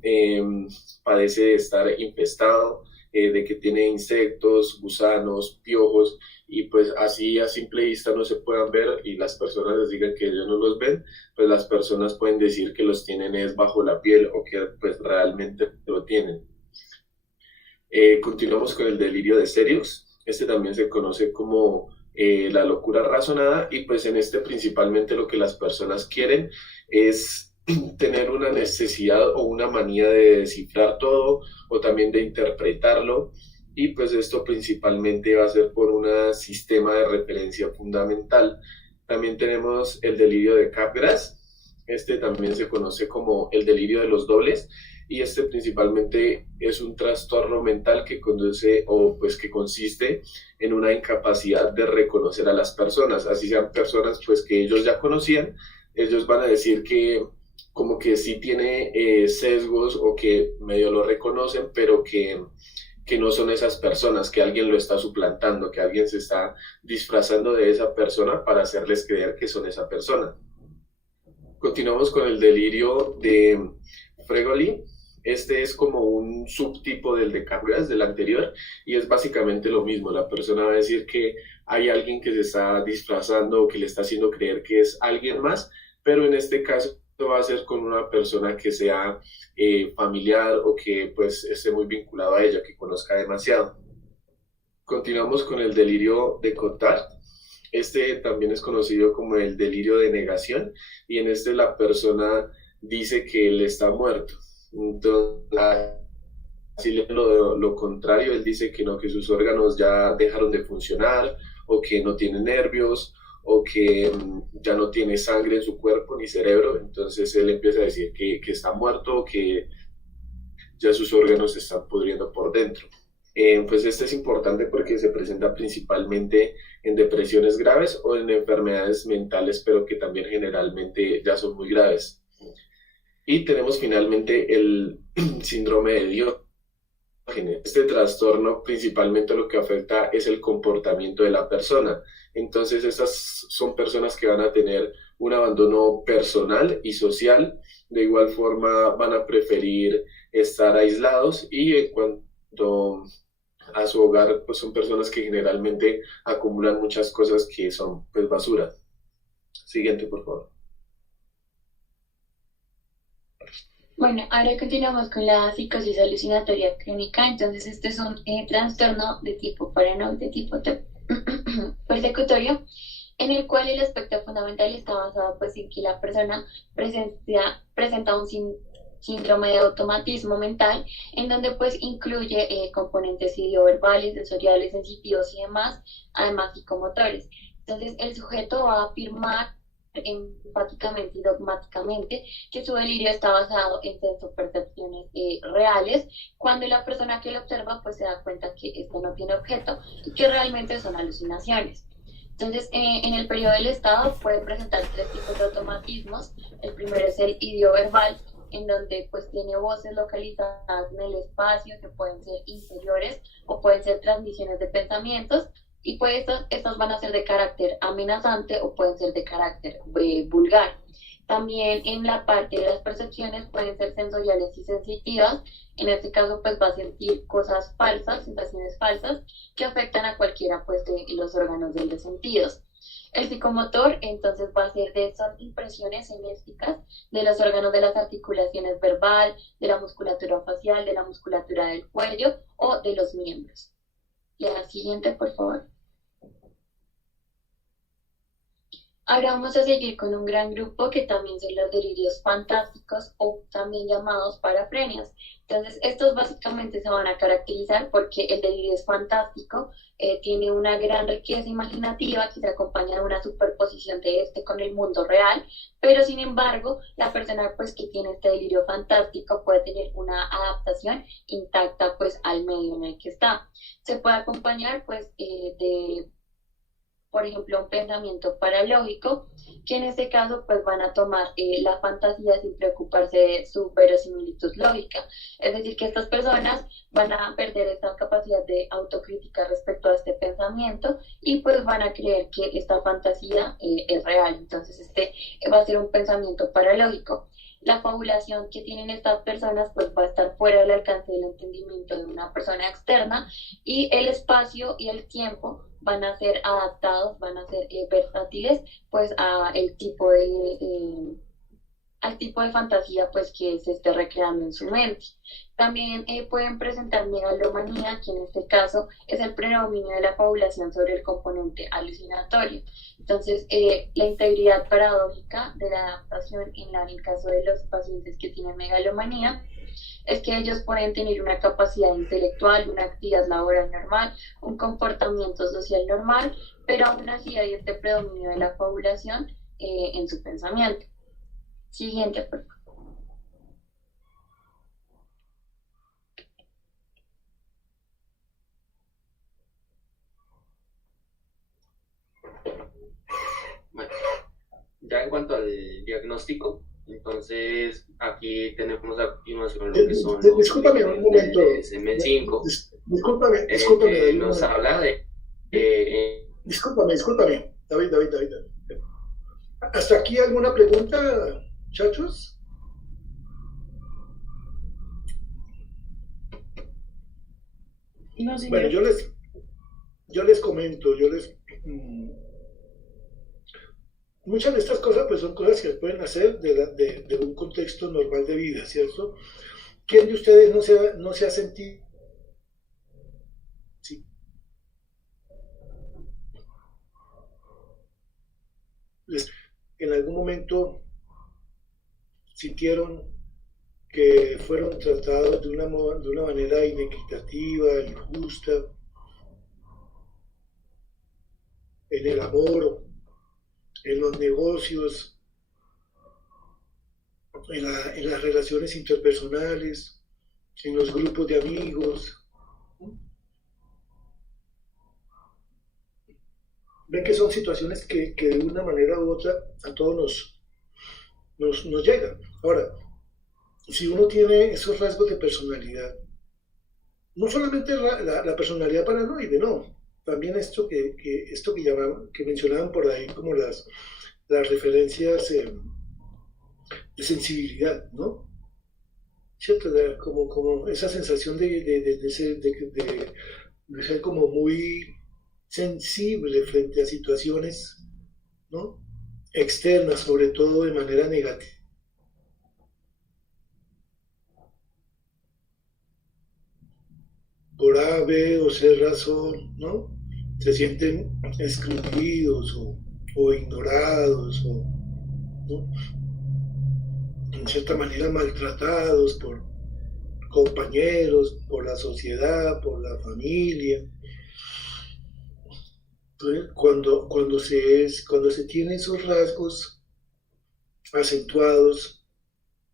padece de estar infestado, de que tiene insectos, gusanos, piojos, y pues así a simple vista no se puedan ver y las personas les digan que ellos no los ven, pues las personas pueden decir que los tienen es bajo la piel o que pues realmente lo tienen. Continuamos con el delirio de Serios. Este también se conoce como la locura razonada, y pues en este principalmente lo que las personas quieren es tener una necesidad o una manía de descifrar todo o también de interpretarlo, y pues esto principalmente va a ser por un sistema de referencia fundamental. También tenemos el delirio de Capgras. Este también se conoce como el delirio de los dobles, y este principalmente es un trastorno mental que conduce o pues que consiste en una incapacidad de reconocer a las personas, así sean personas pues que ellos ya conocían. Ellos van a decir que como que sí tiene sesgos o que medio lo reconocen, pero que no son esas personas, que alguien lo está suplantando, que alguien se está disfrazando de esa persona para hacerles creer que son esa persona. Continuamos con el delirio de Fregoli. Este es como un subtipo del de carreras del anterior y es básicamente lo mismo. La persona va a decir que hay alguien que se está disfrazando o que le está haciendo creer que es alguien más, pero en este caso va a ser con una persona que sea familiar o que pues esté muy vinculado a ella, que conozca demasiado. Continuamos con el delirio de Cotard. Este también es conocido como el delirio de negación y en este la persona dice que él está muerto. Entonces, así lo contrario, él dice que no, que sus órganos ya dejaron de funcionar o que no tiene nervios o que ya no tiene sangre en su cuerpo ni cerebro. Entonces él empieza a decir que está muerto o que ya sus órganos se están pudriendo por dentro. Pues este es importante porque se presenta principalmente en depresiones graves o en enfermedades mentales, pero que también generalmente ya son muy graves. Y tenemos finalmente el síndrome de Diógenes. Este trastorno principalmente lo que afecta es el comportamiento de la persona. Entonces estas son personas que van a tener un abandono personal y social. De igual forma van a preferir estar aislados y en cuanto a su hogar, pues son personas que generalmente acumulan muchas cosas que son pues basura. Siguiente, por favor. Bueno, ahora continuamos con la psicosis alucinatoria clínica. Entonces, este es un trastorno de tipo paranoide, de tipo persecutorio, en el cual el aspecto fundamental está basado pues en que la persona presenta un síndrome de automatismo mental, en donde pues incluye componentes ideoverbales, sensoriales, sensitivos y demás, además psicomotores. Entonces, el sujeto va a afirmar enfáticamente y dogmáticamente que su delirio está basado en sensopercepciones reales, cuando la persona que lo observa pues se da cuenta que esto no tiene objeto y que realmente son alucinaciones. Entonces, en el periodo del estado puede presentar 3 tipos de automatismos. El primero es el ideoverbal, en donde pues tiene voces localizadas en el espacio que pueden ser interiores o pueden ser transmisiones de pensamientos. Y pues estas van a ser de carácter amenazante o pueden ser de carácter vulgar. También en la parte de las percepciones pueden ser sensoriales y sensitivas. En este caso pues va a sentir cosas falsas, sensaciones falsas, que afectan a cualquiera pues de los órganos de los sentidos. El psicomotor entonces va a ser son impresiones semésticas de los órganos de las articulaciones verbal, de la musculatura facial, de la musculatura del cuello o de los miembros. La siguiente, por favor. Ahora vamos a seguir con un gran grupo que también son los delirios fantásticos o también llamados parafrenias. Entonces, estos básicamente se van a caracterizar porque el delirio es fantástico, tiene una gran riqueza imaginativa que se acompaña de una superposición de este con el mundo real, pero sin embargo, la persona pues que tiene este delirio fantástico puede tener una adaptación intacta pues al medio en el que está. Se puede acompañar pues por ejemplo, un pensamiento paralógico, que en este caso pues van a tomar la fantasía sin preocuparse de su verosimilitud lógica. Es decir, que estas personas van a perder esta capacidad de autocrítica respecto a este pensamiento y pues van a creer que esta fantasía es real. Entonces este va a ser un pensamiento paralógico. La fabulación que tienen estas personas pues va a estar fuera del alcance del entendimiento de una persona externa, y el espacio y el tiempo van a ser adaptados, van a ser versátiles pues al tipo de fantasía pues que se esté recreando en su mente. También pueden presentar megalomanía, que en este caso es el predominio de la fabulación sobre el componente alucinatorio. Entonces, la integridad paradójica de la adaptación en el caso de los pacientes que tienen megalomanía es que ellos pueden tener una capacidad intelectual, una actividad laboral normal, un comportamiento social normal, pero aún así hay este predominio de la fabulación en su pensamiento. Siguiente, por favor. Bueno, ya en cuanto al diagnóstico, entonces aquí tenemos a continuación lo que son discúlpame un momento. DSM-5. Discúlpame. Nos habla de... Discúlpame, David. ¿Hasta aquí alguna pregunta, muchachos? No, señor. Bueno, yo les comento, muchas de estas cosas pues son cosas que pueden hacer de un contexto normal de vida, ¿cierto? ¿Quién de ustedes no se ha sentido sí, en algún momento sintieron que fueron tratados de una manera inequitativa, injusta, en el amor, en los negocios, en las relaciones interpersonales, en los grupos de amigos? Ven que son situaciones que de una manera u otra a todos nos llegan. Ahora, si uno tiene esos rasgos de personalidad, no solamente la personalidad paranoide, no, también esto que mencionaban por ahí como las referencias de sensibilidad, ¿no? ¿Cierto? Como esa sensación de ser como muy sensible frente a situaciones, ¿no? Externas, sobre todo de manera negativa. Por A, B o C razón, ¿no? Se sienten excluidos o ignorados ¿no? En cierta manera maltratados por compañeros, por la sociedad, por la familia. Entonces, cuando se tiene esos rasgos acentuados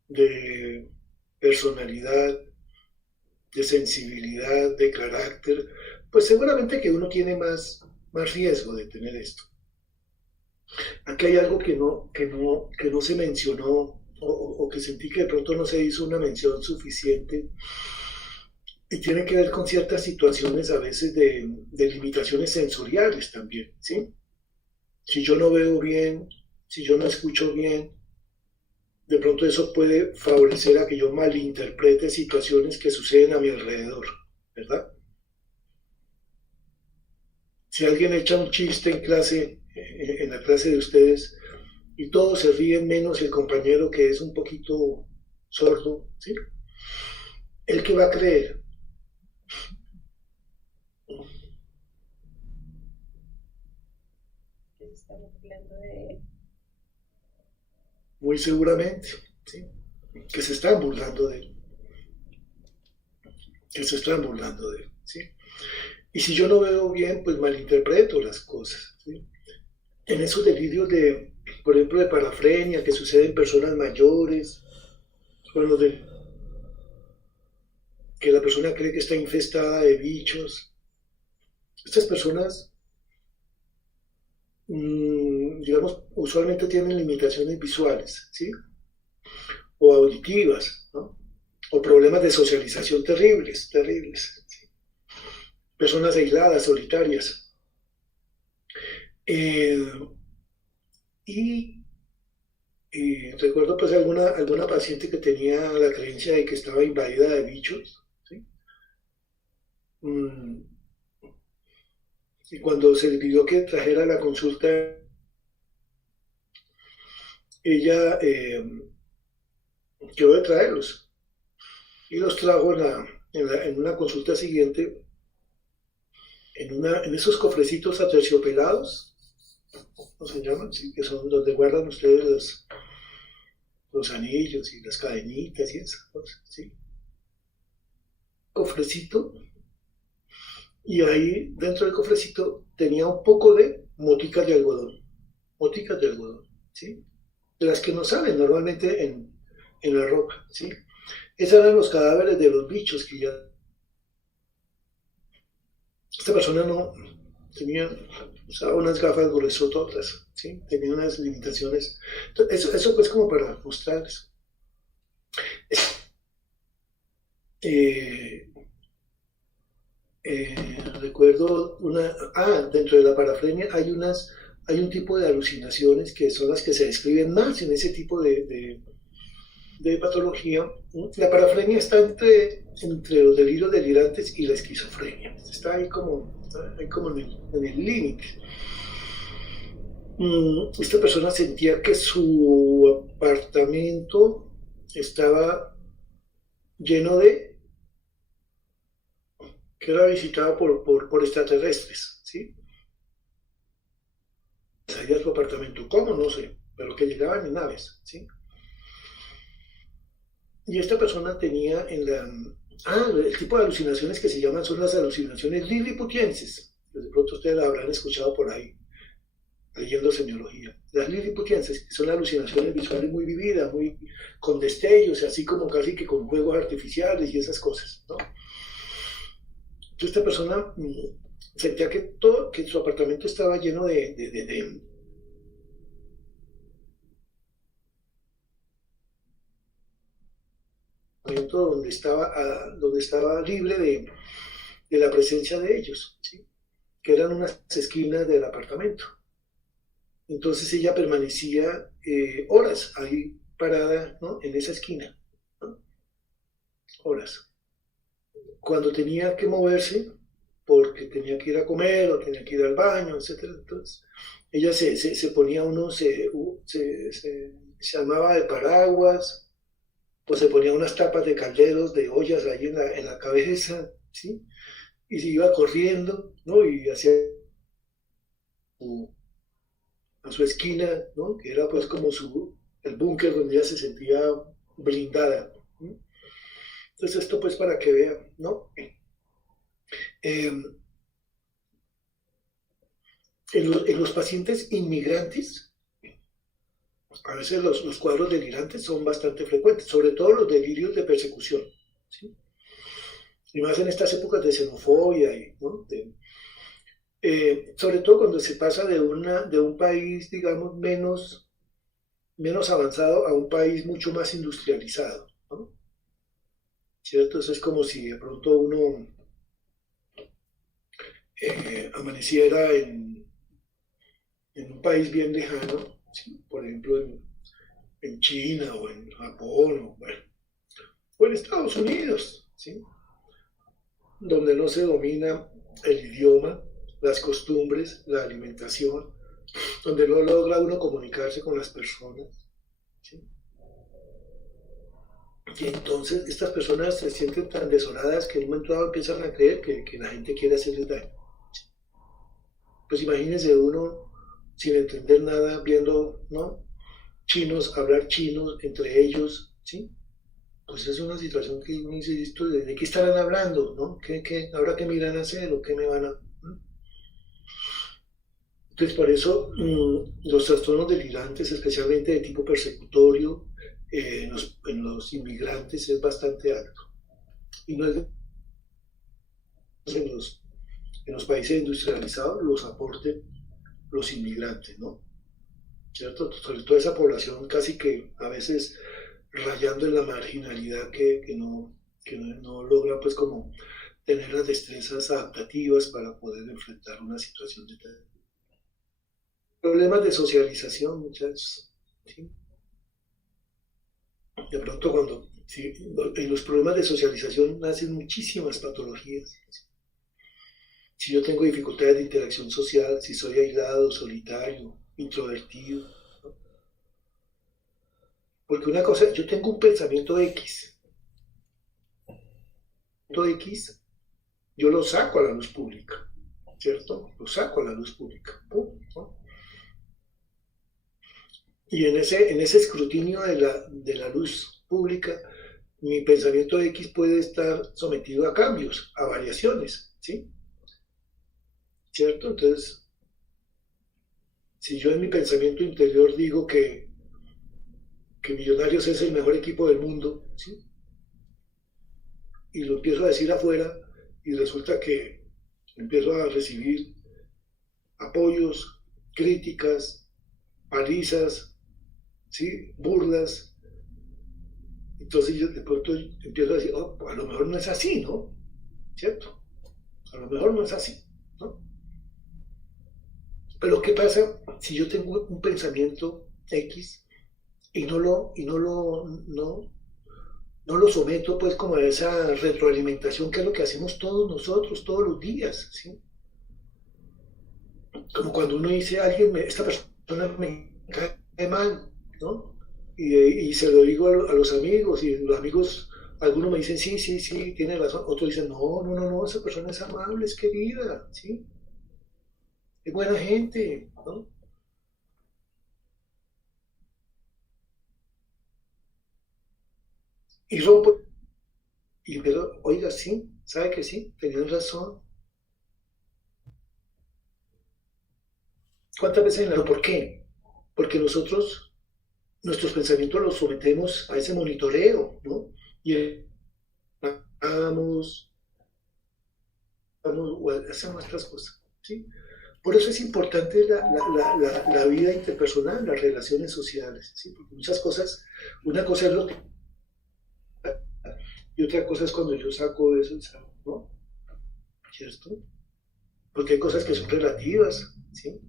de personalidad, de sensibilidad, de carácter, pues seguramente que uno tiene más riesgo de tener esto. Aquí hay algo que no se mencionó o que sentí que de pronto no se hizo una mención suficiente y tiene que ver con ciertas situaciones a veces de limitaciones sensoriales también, ¿sí? Si yo no veo bien, si yo no escucho bien, de pronto eso puede favorecer a que yo malinterprete situaciones que suceden a mi alrededor, ¿verdad? Si alguien echa un chiste en clase, en la clase de ustedes, y todos se ríen menos el compañero que es un poquito sordo, ¿sí? ¿El qué va a creer? Muy seguramente, ¿sí? Que se están burlando de él. ¿Sí? Y si yo no veo bien, pues malinterpreto las cosas, ¿sí? En esos delirios por ejemplo, de parafrenia que suceden en personas mayores, cuando que la persona cree que está infestada de bichos, estas personas, digamos, usualmente tienen limitaciones visuales, ¿sí? O auditivas, ¿no? O problemas de socialización terribles, ¿sí? Personas aisladas, solitarias. Recuerdo pues alguna paciente que tenía la creencia de que estaba invadida de bichos, ¿sí? Y cuando se le pidió que trajera la consulta, ella quedó de traerlos y los trajo en una consulta siguiente en esos cofrecitos aterciopelados, ¿cómo se llaman? Sí, que son donde guardan ustedes los anillos y las cadenitas y esas cosas, ¿sí? Cofrecito, y ahí dentro del cofrecito tenía un poco de moticas de algodón, ¿sí? De las que no salen normalmente en la ropa, ¿sí? Esos eran los cadáveres de los bichos que ya... Esta persona no tenía, usaba unas gafas gruesototas, ¿sí? Tenía unas limitaciones. Entonces, eso pues como para mostrarles. Recuerdo dentro de la parafrenia hay un tipo de alucinaciones que son las que se describen más en ese tipo de de patología, la parafrenia está entre los delirios delirantes y la esquizofrenia. Está ahí como en el límite. Esta persona sentía que su apartamento estaba lleno que era visitado por extraterrestres, ¿sí? Salía su apartamento, ¿cómo? No sé, pero que llegaban en naves, ¿sí? Y esta persona tenía el tipo de alucinaciones que se llaman son las alucinaciones liliputienses. De pronto ustedes la habrán escuchado por ahí, leyendo semiología. Las liliputienses, que son alucinaciones visuales muy vividas, muy con destellos, así como casi que con juegos artificiales y esas cosas, ¿no? Entonces esta persona sentía que su apartamento estaba lleno de donde estaba libre de la presencia de ellos, ¿sí? Que eran unas esquinas del apartamento. Entonces ella permanecía horas ahí parada, ¿no? En esa esquina, ¿no? Horas. Cuando tenía que moverse, porque tenía que ir a comer o tenía que ir al baño, etc. Entonces ella se ponía se armaba de paraguas, pues se ponía unas tapas de calderos, de ollas ahí en la cabeza, ¿sí? Y se iba corriendo, ¿no? Y hacia a su esquina, ¿no? Que era pues como el búnker donde ella se sentía blindada, ¿no? Entonces esto pues para que vean, ¿no? En los pacientes inmigrantes, a veces los cuadros delirantes son bastante frecuentes, sobre todo los delirios de persecución, ¿sí? Y más en estas épocas de xenofobia, ¿no? Sobre todo cuando se pasa de un país, digamos, menos avanzado a un país mucho más industrializado, ¿no? ¿Cierto? Eso es como si de pronto uno amaneciera en un país bien lejano, ¿sí? Por ejemplo en China o en Japón o en Estados Unidos, ¿sí? Donde no se domina el idioma, las costumbres, la alimentación, donde no logra uno comunicarse con las personas, ¿sí? Y entonces estas personas se sienten tan desoladas que en un momento dado empiezan a creer que la gente quiere hacerles daño. Pues imagínense uno sin entender nada, viendo, ¿no? Chinos hablar chinos entre ellos, ¿sí? Pues es una situación que uno dice, ¿de qué estarán hablando? ¿No? ¿Ahora qué me irán a hacer o qué me van a...? ¿no? Entonces, por eso los trastornos delirantes, especialmente de tipo persecutorio, en los inmigrantes es bastante alto. Y no es en los países industrializados los aporten los inmigrantes, ¿no? ¿Cierto? Sobre todo esa población casi que a veces rayando en la marginalidad que no logra pues como tener las destrezas adaptativas para poder enfrentar una situación de problemas de socialización, muchachos, ¿sí? De pronto en los problemas de socialización nacen muchísimas patologías, ¿sí? Si yo tengo dificultades de interacción social, si soy aislado, solitario, introvertido, ¿no? Porque una cosa, yo tengo un pensamiento X, yo lo saco a la luz pública, ¿cierto? Lo saco a la luz pública, ¿no? Y en ese escrutinio de la luz pública, mi pensamiento X puede estar sometido a cambios, a variaciones, ¿sí? ¿Cierto? Entonces, si yo en mi pensamiento interior digo que Millonarios es el mejor equipo del mundo, ¿sí? Y lo empiezo a decir afuera y resulta que empiezo a recibir apoyos, críticas, palizas, ¿sí? Burlas. Entonces yo de pronto empiezo a decir, oh, pues a lo mejor no es así, ¿no? ¿Cierto? A lo mejor no es así, ¿no? Pero ¿qué pasa si yo tengo un pensamiento X no lo someto pues como a esa retroalimentación que es lo que hacemos todos nosotros, todos los días, ¿sí? Como cuando uno dice a alguien, esta persona me cae mal, ¿no? Y se lo digo a los amigos, y los amigos, algunos me dicen, sí, sí, sí, tiene razón, otros dicen, no, no, no, no, esa persona es amable, es querida, ¿sí? Es buena gente, ¿no? Y rompo, pero, oiga, sí, sabe que sí, tenían razón. ¿Cuántas veces en la... ¿Por qué? Porque nosotros, nuestros pensamientos los sometemos a ese monitoreo, ¿no? Y hagamos, o hacemos nuestras cosas, ¿sí? Por eso es importante la vida interpersonal, las relaciones sociales, ¿sí? Porque muchas cosas, una cosa es lo que... Y otra cosa es cuando yo saco eso, ¿no? ¿Cierto? Porque hay cosas que son relativas, ¿sí?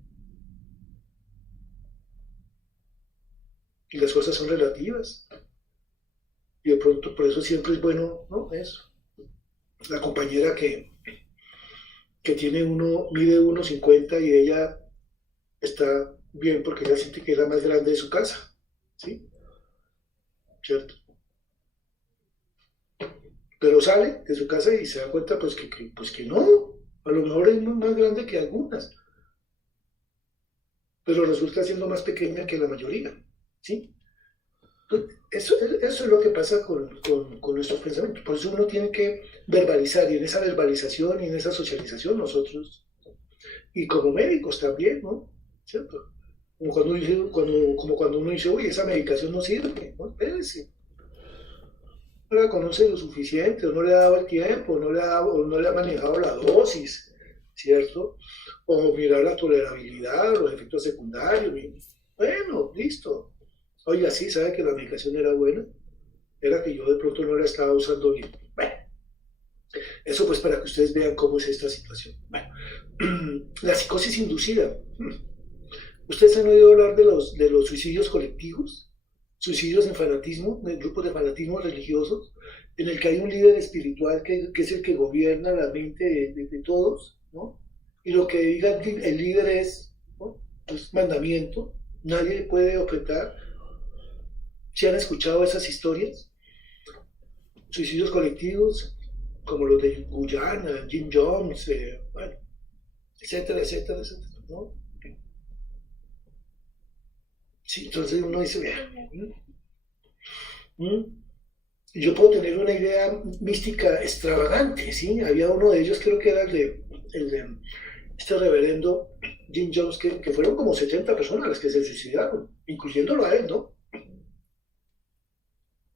Y las cosas son relativas. Y de pronto, por eso siempre es bueno, ¿no? Eso. La compañera que mide 1,50 y ella está bien porque ella siente que es la más grande de su casa, ¿sí? ¿Cierto? Pero sale de su casa y se da cuenta pues que no, a lo mejor es más grande que algunas, pero resulta siendo más pequeña que la mayoría, ¿sí? Eso es lo que pasa con nuestros pensamientos. Por eso uno tiene que verbalizar, y en esa verbalización y en esa socialización nosotros, y como médicos también, ¿no? ¿Cierto? Como cuando uno dice, uy, esa medicación no sirve, ¿no? Espérese. No la conoce lo suficiente, o no le ha dado el tiempo, o no le ha manejado la dosis, ¿cierto? O mirar la tolerabilidad, los efectos secundarios. Bueno, listo. Oiga, sí, ¿sabe que la medicación era buena? Era que yo de pronto no la estaba usando bien. Bueno, eso pues para que ustedes vean cómo es esta situación. Bueno, la psicosis inducida. ¿Ustedes han oído hablar de los suicidios colectivos? Suicidios en fanatismo, en grupos de fanatismo religiosos, en el que hay un líder espiritual que es el que gobierna la mente de todos, ¿no? Y lo que diga el líder es, ¿no? Es mandamiento, nadie puede objetar. ¿Se han escuchado esas historias? Suicidios colectivos, como los de Guyana, Jim Jones, bueno, etcétera, etcétera, etcétera, ¿no? Sí, entonces uno dice, yo puedo tener una idea mística extravagante, ¿sí? Había uno de ellos, creo que era el de este reverendo Jim Jones, que fueron como 70 personas las que se suicidaron, incluyéndolo a él, ¿no?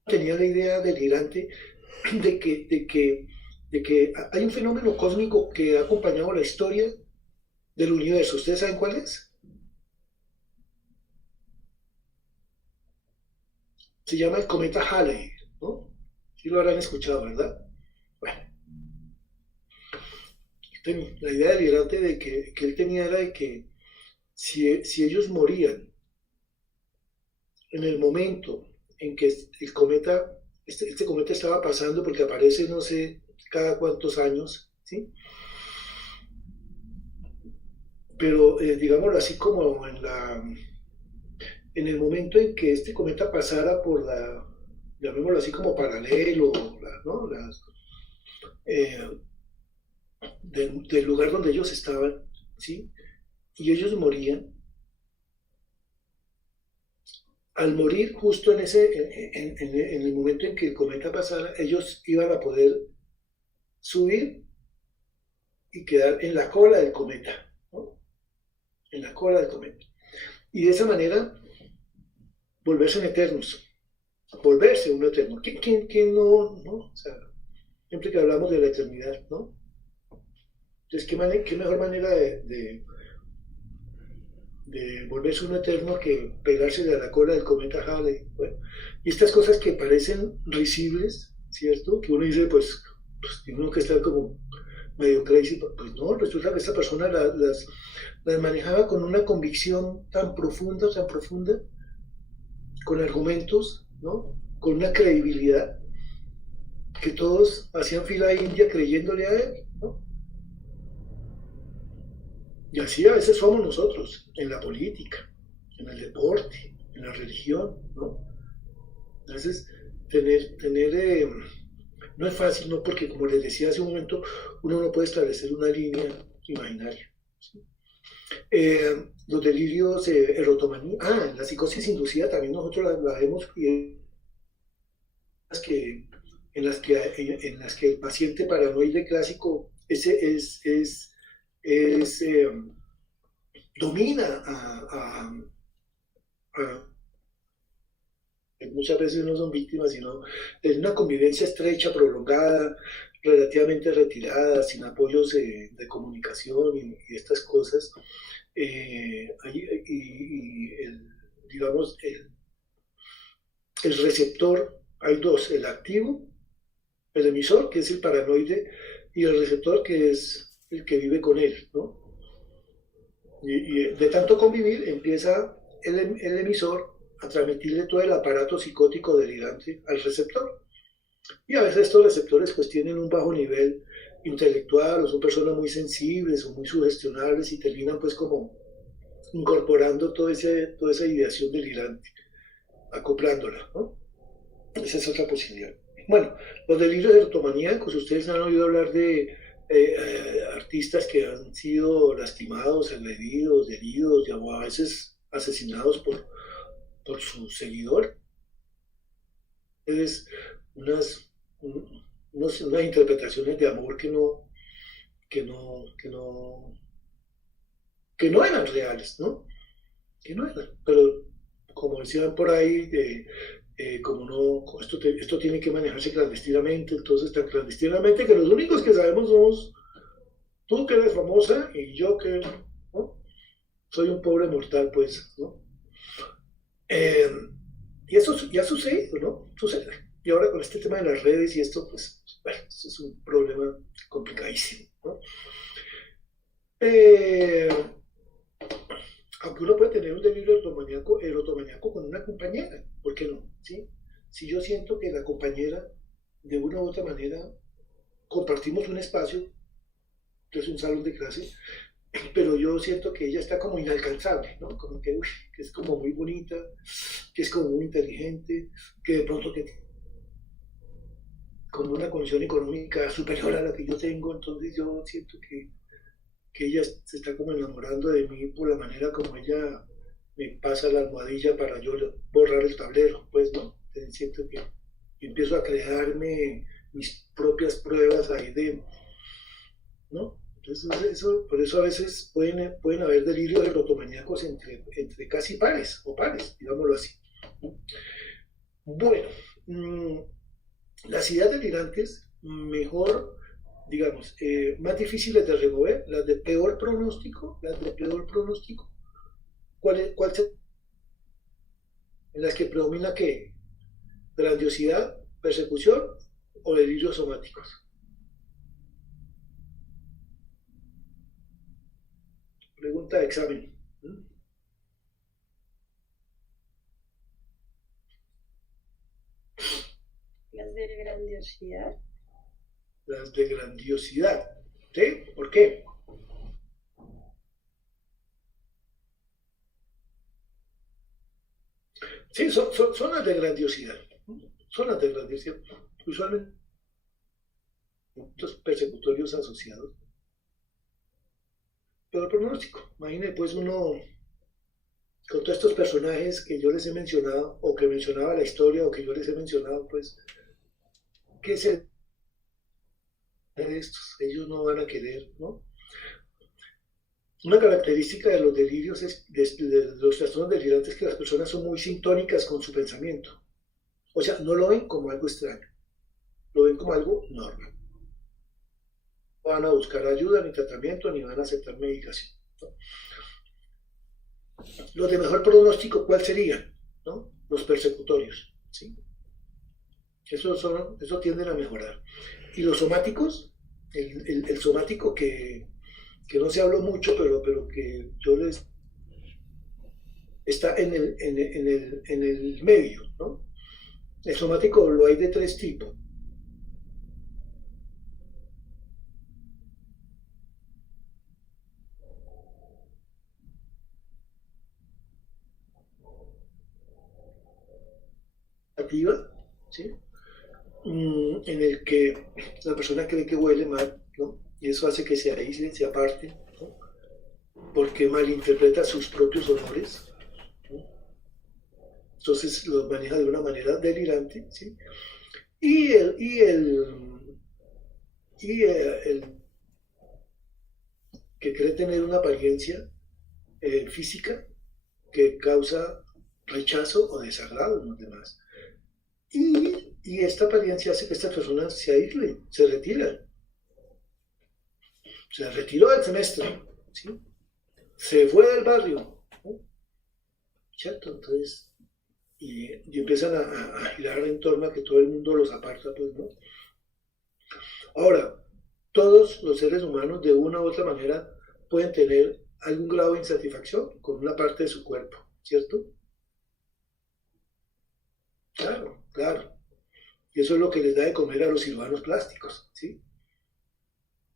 Tenía la idea delirante de que hay un fenómeno cósmico que ha acompañado la historia del universo. ¿Ustedes saben cuál es? Se llama el cometa Halley, ¿no? Sí lo habrán escuchado, ¿verdad? Bueno, la idea delirante que él tenía era de que si ellos morían en el momento en que el cometa, este cometa estaba pasando, porque aparece no sé cada cuántos años, ¿sí? Pero digámoslo así como en el momento en que este cometa pasara por llamémoslo así como paralelo, ¿no? Del lugar donde ellos estaban, ¿sí? Y ellos morían. Al morir justo en el momento en que el cometa pasara, ellos iban a poder subir y quedar en la cola del cometa, ¿no? En la cola del cometa. Y de esa manera volverse eternos, volverse uno eterno. ¿Quién no? O sea, siempre que hablamos de la eternidad, ¿no? Entonces, ¿qué mejor manera de volverse uno eterno que pegársele a la cola del cometa Halley? Bueno, y estas cosas que parecen risibles, ¿cierto? Que uno dice, pues tiene uno que estar como medio crazy, pues no, resulta que esta persona las manejaba con una convicción tan profunda, con argumentos, ¿no? Con una credibilidad, que todos hacían fila india creyéndole a él, ¿no? Y así a veces somos nosotros, en la política, en el deporte, en la religión, ¿no? A veces no es fácil, ¿no? Porque como les decía hace un momento, uno no puede establecer una línea imaginaria, ¿sí? Los delirios, erotomanía, la psicosis inducida también nosotros la vemos, en las que el paciente paranoide clásico domina muchas veces no son víctimas, sino en una convivencia estrecha, prolongada, relativamente retirada, sin apoyos de comunicación y estas cosas. Digamos, el receptor, hay dos, el activo, el emisor, que es el paranoide, y el receptor, que es el que vive con él, ¿no? Y de tanto convivir, empieza el emisor a transmitirle todo el aparato psicótico delirante al receptor. Y a veces estos receptores pues tienen un bajo nivel intelectual, o son personas muy sensibles o muy sugestionables y terminan pues como incorporando toda esa ideación delirante, acoplándola, ¿no? Esa es otra posibilidad. Bueno, los delirios erotomaníacos, ustedes han oído hablar de artistas que han sido lastimados, agredidos, heridos, o a veces asesinados por su seguidor. Es unas interpretaciones de amor que no eran reales, ¿no? Que no eran, pero como decían por ahí, como no, esto tiene que manejarse clandestinamente, entonces tan clandestinamente que los únicos que sabemos somos tú, que eres famosa, y yo, que, ¿no? Soy un pobre mortal, pues, ¿no? Y eso ya sucede, ¿no? Sucede. Y ahora con este tema de las redes y esto, pues, bueno, eso es un problema complicadísimo, ¿no? Aunque uno puede tener un delirio erotomaníaco con una compañera, ¿por qué no? ¿Sí? Si yo siento que la compañera, de una u otra manera, compartimos un espacio, que es un salón de clase, pero yo siento que ella está como inalcanzable, ¿no? Como que es como muy bonita, que es como muy inteligente, que de pronto que como una condición económica superior a la que yo tengo, entonces yo siento que ella se está como enamorando de mí por la manera como ella me pasa la almohadilla para yo borrar el tablero, pues, ¿no? Entonces siento que empiezo a crearme mis propias pruebas ahí ¿no? Entonces por eso a veces pueden haber delirios erotomaníacos entre casi pares, o pares, digámoslo así. Bueno, las ideas delirantes, mejor, digamos, más difíciles de remover, las de peor pronóstico, ¿cuál se, en las que predomina qué? Grandiosidad, persecución o delirios somáticos. Pregunta de examen. Las de grandiosidad. Las de grandiosidad. ¿Sí? ¿Por qué? Sí, son las de grandiosidad. Son las de grandiosidad. Usualmente, muchos persecutorios asociados. Pero el pronóstico, imagínate pues uno con todos estos personajes que yo les he mencionado, o que mencionaba la historia, o que yo les he mencionado, pues, ¿qué es de estos? Ellos no van a querer, ¿no? Una característica de los delirios, de los trastornos delirantes, es que las personas son muy sintónicas con su pensamiento. O sea, no lo ven como algo extraño, lo ven como algo normal. No van a buscar ayuda, ni tratamiento, ni van a aceptar medicación, ¿no? Los de mejor pronóstico, ¿cuál sería? ¿No? Los persecutorios, ¿sí? Eso tienden a mejorar. Y los somáticos, el somático que no se habló mucho, pero que yo les está en el medio, ¿no? El somático lo hay de tres tipos. ¿Sí? En el que la persona cree que huele mal, ¿no? Y eso hace que se aísle, se aparte, ¿no? Porque malinterpreta sus propios olores, ¿no? Entonces los maneja de una manera delirante, ¿sí? Y el que cree tener una apariencia física que causa rechazo o desagrado en los demás. Y esta apariencia hace que esta persona se aísle, se retira. Se retiró del semestre, ¿sí? Se fue del barrio, ¿no? ¿Cierto? Entonces, y empiezan a girar en torno a que todo el mundo los aparta, pues, ¿no? Ahora, todos los seres humanos de una u otra manera pueden tener algún grado de insatisfacción con una parte de su cuerpo, ¿cierto? Claro, claro. Y eso es lo que les da de comer a los cirujanos plásticos, ¿sí?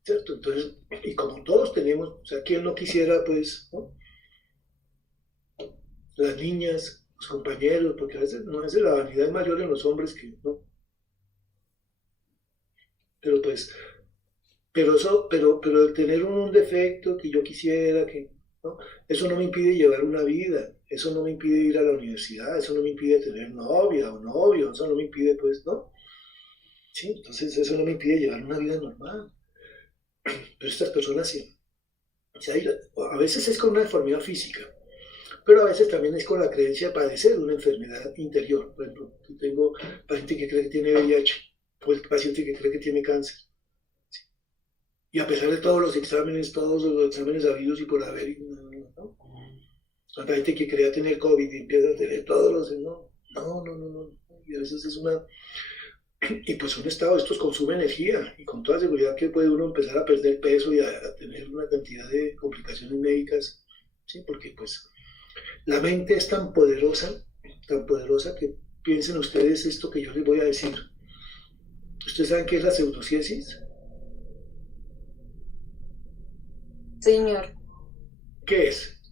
¿Cierto? Entonces, y como todos tenemos, o sea, ¿quién no quisiera, pues, ¿no? Las niñas, los compañeros, porque a veces la vanidad es mayor en los hombres que, ¿no? Pero pues, pero el tener un defecto que yo quisiera, que, ¿no? Eso no me impide llevar una vida, eso no me impide ir a la universidad, eso no me impide tener novia o novio, eso no me impide, pues, ¿no? Sí, entonces eso no me impide llevar una vida normal. Pero estas personas sí, a veces es con una deformidad física, pero a veces también es con la creencia de padecer una enfermedad interior. Por ejemplo, yo tengo paciente que cree que tiene VIH, o el paciente que cree que tiene cáncer. ¿Sí? Y a pesar de todos los exámenes habidos y por haber, ¿no? La gente que crea tener COVID y empieza a tener todos los... No. Y a veces es una... Y pues un estado de estos consume energía y con toda seguridad que puede uno empezar a perder peso y a tener una cantidad de complicaciones médicas, ¿sí? Porque pues la mente es tan poderosa que piensen ustedes esto que yo les voy a decir. ¿Ustedes saben qué es la pseudociesis? Señor. ¿Qué es?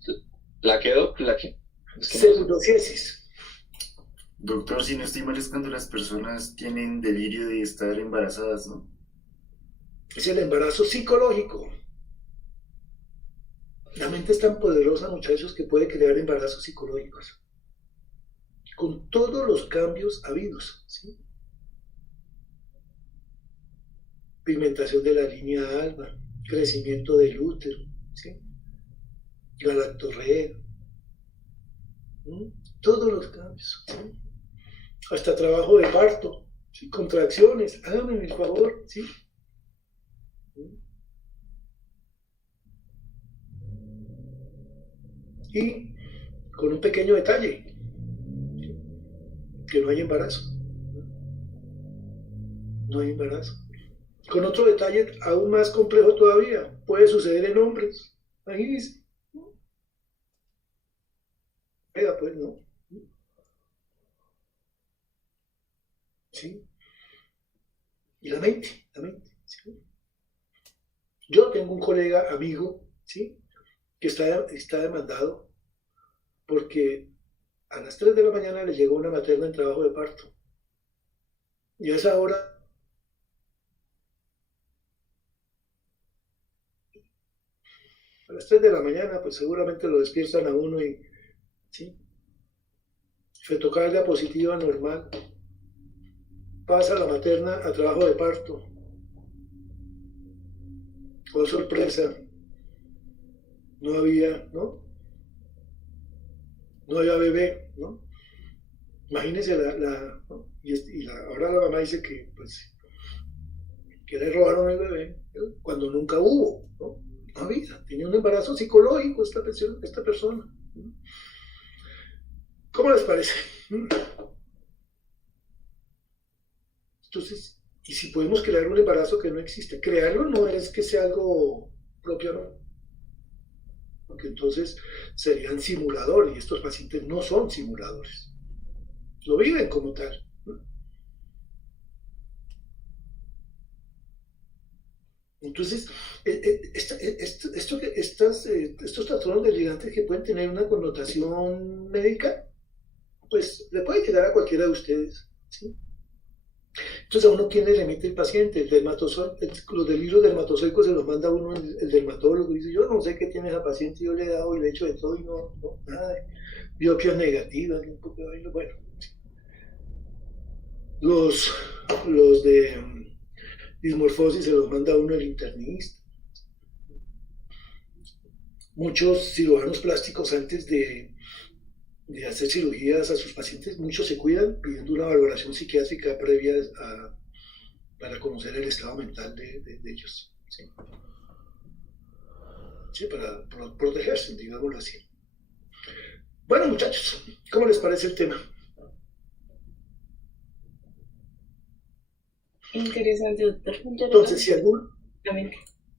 ¿La quedó? ¿La qué? Pseudociesis. Doctor, si no estoy mal es cuando las personas tienen delirio de estar embarazadas, ¿no? Es el embarazo psicológico. La mente es tan poderosa, muchachos, que puede crear embarazos psicológicos. Con todos los cambios habidos, ¿sí? Pigmentación de la línea alba, crecimiento del útero, ¿sí? Galactorrea, ¿sí? Todos los cambios, ¿sí? Hasta trabajo de parto, ¿sí? Contracciones, háganme el favor, ¿sí? Y con un pequeño detalle, ¿sí? Que no hay embarazo. No hay embarazo. Con otro detalle aún más complejo todavía, puede suceder en hombres. Imagínense. Venga, pues no. ¿Sí? Y la mente, ¿sí? Yo tengo un colega, amigo, ¿sí? Que está demandado porque a las 3 de la mañana le llegó una materna en trabajo de parto. Y a esa hora a las 3 de la mañana, pues seguramente lo despiertan a uno y, ¿sí? Fetocardia positiva normal. Pasa la materna a trabajo de parto. Oh, sorpresa. No había, ¿no? No había bebé, ¿no? Imagínense ¿no? Ahora la mamá dice que, pues, que le robaron el bebé, ¿no? Cuando nunca hubo, ¿no? No había, tenía un embarazo psicológico esta persona. ¿No? ¿Cómo les parece? Entonces, y si podemos crear un embarazo que no existe, crearlo no es que sea algo propio, ¿no? porque entonces serían simuladores y estos pacientes no son simuladores, lo viven como tal, ¿no? Entonces, estos trastornos delirantes que pueden tener una connotación médica, pues le puede llegar a cualquiera de ustedes, ¿sí? Entonces, ¿a uno quién le remite el paciente? Los delirios dermatozoicos se los manda a uno el dermatólogo y dice, yo no sé qué tiene esa paciente, yo le he dado y le he hecho de todo y no nada, biopsias negativas, un poco de bueno. Los de dismorfosis se los manda a uno el internista. Muchos cirujanos plásticos antes de hacer cirugías a sus pacientes, muchos se cuidan pidiendo una valoración psiquiátrica previa para conocer el estado mental de ellos, ¿sí? Sí, para protegerse, digámoslo así. Bueno, muchachos, ¿cómo les parece el tema? Interesante, doctor. Entonces,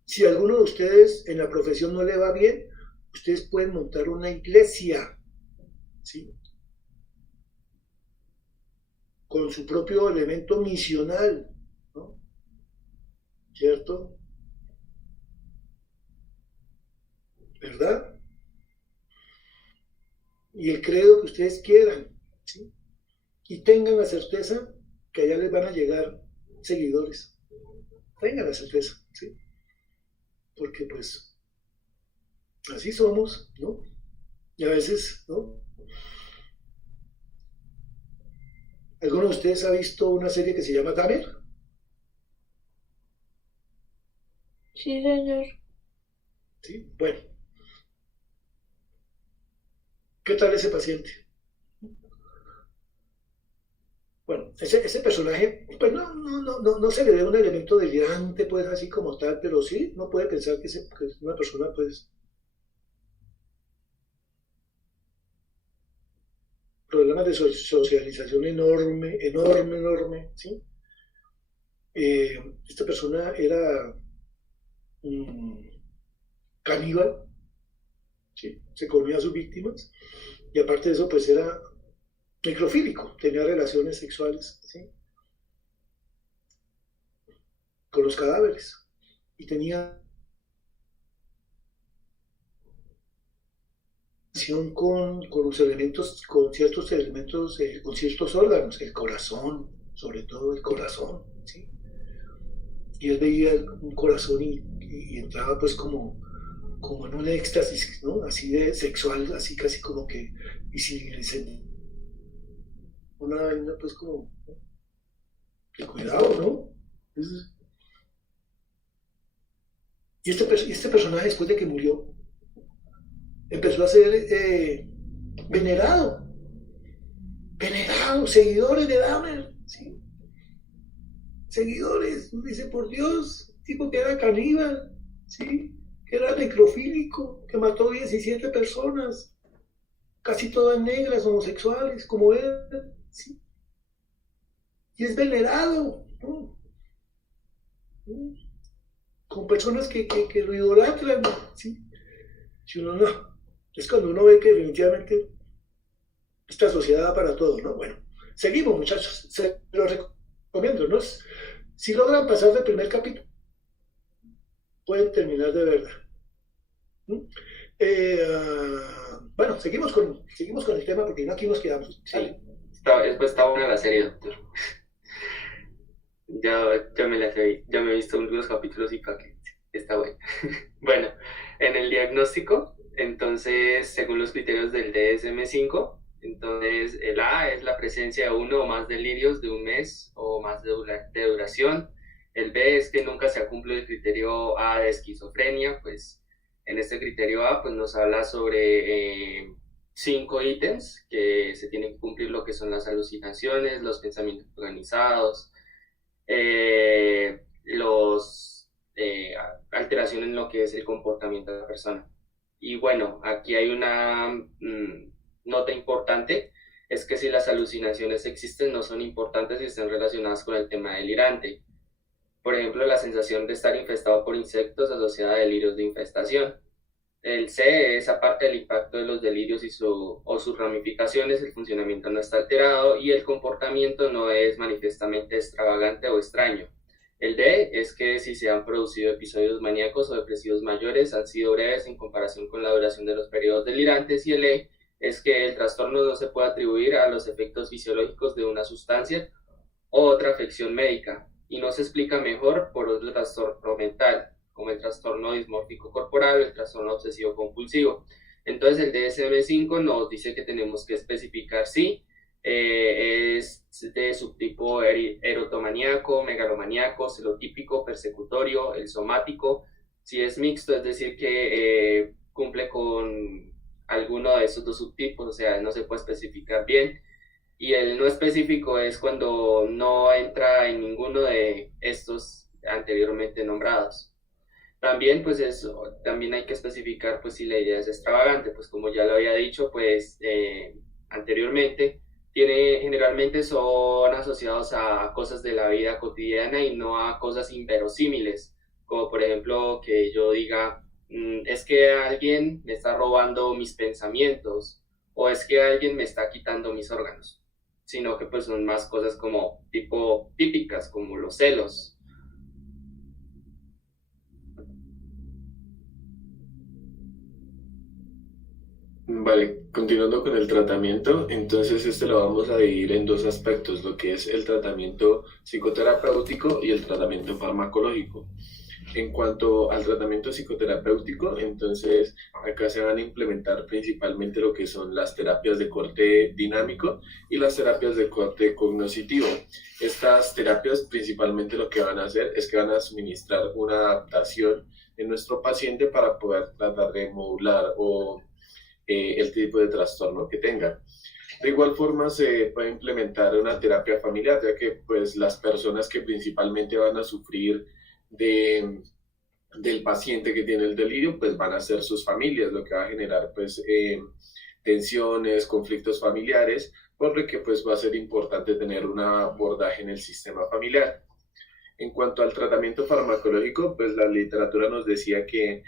si alguno de ustedes en la profesión no le va bien, ustedes pueden montar una iglesia, ¿sí? Con su propio elemento misional, ¿no? ¿Cierto? ¿Verdad? Y el credo que ustedes quieran, ¿sí? Y tengan la certeza que allá les van a llegar seguidores. Tengan la certeza, ¿sí? Porque pues así somos, ¿no? Y a veces, ¿no? ¿Alguno de ustedes ha visto una serie que se llama Dahmer? Sí, señor. Sí, bueno. ¿Qué tal ese paciente? Bueno, ese personaje, pues no se le ve un elemento delirante, pues así como tal, pero sí, no puede pensar que es una persona, pues, problemas de socialización enorme, ¿sí? Esta persona era caníbal, ¿sí? Se comía a sus víctimas, y aparte de eso, pues era necrofílico, tenía relaciones sexuales, ¿sí? Con los cadáveres, y tenía con los elementos, con ciertos elementos, con ciertos órganos, el corazón, sobre todo el corazón, ¿sí? Y él veía un corazón y entraba pues como en un éxtasis, ¿no? Así de sexual, así casi como que, y si se una vaina pues como, que cuidado, ¿no? Entonces, y este personaje después de que murió, empezó a ser venerado, seguidores de Dahmer, ¿sí? Seguidores, dice, por Dios, tipo que era caníbal, ¿sí? Que era necrofílico, que mató 17 personas, casi todas negras, homosexuales, como él, ¿sí? Y es venerado, ¿no? Con personas que lo idolatran, ¿sí? Si uno no, es cuando uno ve que definitivamente esta sociedad da para todo, ¿no? Bueno, seguimos, muchachos, se lo recomiendo, ¿no? Si logran pasar del primer capítulo, pueden terminar de verdad. Bueno, seguimos con el tema porque no aquí nos quedamos. Sí, está buena la serie, doctor. Ya me he visto unos capítulos y para que está bueno. Bueno, en el diagnóstico, entonces, según los criterios del DSM-5, entonces el A es la presencia de uno o más delirios de un mes o más de duración. El B es que nunca se ha cumplido el criterio A de esquizofrenia, pues en este criterio A pues nos habla sobre 5 ítems que se tienen que cumplir, lo que son las alucinaciones, los pensamientos organizados, alteración en lo que es el comportamiento de la persona. Y bueno, aquí hay una nota importante, es que si las alucinaciones existen no son importantes si están relacionadas con el tema delirante. Por ejemplo, la sensación de estar infestado por insectos asociada a delirios de infestación. El C es, aparte del impacto de los delirios o sus ramificaciones, el funcionamiento no está alterado y el comportamiento no es manifiestamente extravagante o extraño. El D es que si se han producido episodios maníacos o depresivos mayores, han sido breves en comparación con la duración de los periodos delirantes. Y el E es que el trastorno no se puede atribuir a los efectos fisiológicos de una sustancia o otra afección médica y no se explica mejor por otro trastorno mental, como el trastorno dismórfico corporal o el trastorno obsesivo compulsivo. Entonces el DSM-5 nos dice que tenemos que especificar si es de subtipo erotomaníaco, megalomaníaco, celotípico, persecutorio, el somático. Si es mixto, es decir que cumple con alguno de esos dos subtipos, o sea, no se puede especificar bien. Y el no específico es cuando no entra en ninguno de estos anteriormente nombrados. También, pues también hay que especificar pues si la idea es extravagante, pues como ya lo había dicho pues anteriormente, generalmente son asociados a cosas de la vida cotidiana y no a cosas inverosímiles, como por ejemplo que yo diga, es que alguien me está robando mis pensamientos o es que alguien me está quitando mis órganos, sino que pues son más cosas como típicas, como los celos. Vale, continuando con el tratamiento, entonces este lo vamos a dividir en dos aspectos, lo que es el tratamiento psicoterapéutico y el tratamiento farmacológico. En cuanto al tratamiento psicoterapéutico, entonces acá se van a implementar principalmente lo que son las terapias de corte dinámico y las terapias de corte cognoscitivo. Estas terapias principalmente lo que van a hacer es que van a suministrar una adaptación en nuestro paciente para poder tratar de modular o el tipo de trastorno que tenga. De igual forma se puede implementar una terapia familiar, ya que pues las personas que principalmente van a sufrir del paciente que tiene el delirio, pues van a ser sus familias, lo que va a generar pues tensiones, conflictos familiares, por lo que pues va a ser importante tener un abordaje en el sistema familiar. En cuanto al tratamiento farmacológico, pues la literatura nos decía que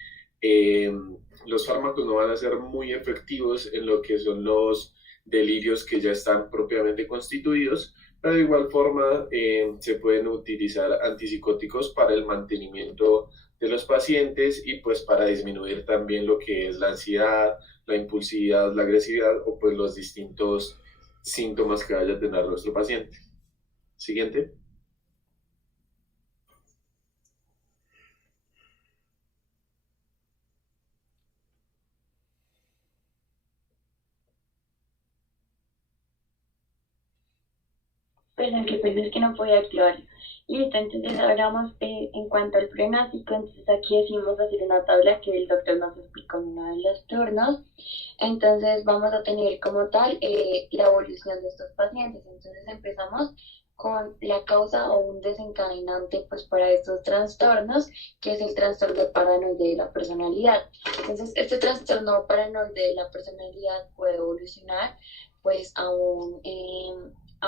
los fármacos no van a ser muy efectivos en lo que son los delirios que ya están propiamente constituidos, pero de igual forma se pueden utilizar antipsicóticos para el mantenimiento de los pacientes y pues para disminuir también lo que es la ansiedad, la impulsividad, la agresividad o pues los distintos síntomas que vaya a tener nuestro paciente. Siguiente. Perdón, qué pena, es que no podía activar. Listo, entonces ahora vamos en cuanto al pronóstico. Entonces aquí decimos hacer una tabla que el doctor nos explicó en uno de los turnos. Entonces vamos a tener como tal la evolución de estos pacientes. Entonces empezamos con la causa o un desencadenante pues para estos trastornos, que es el trastorno paranoide de la personalidad. Entonces este trastorno paranoide de la personalidad puede evolucionar pues a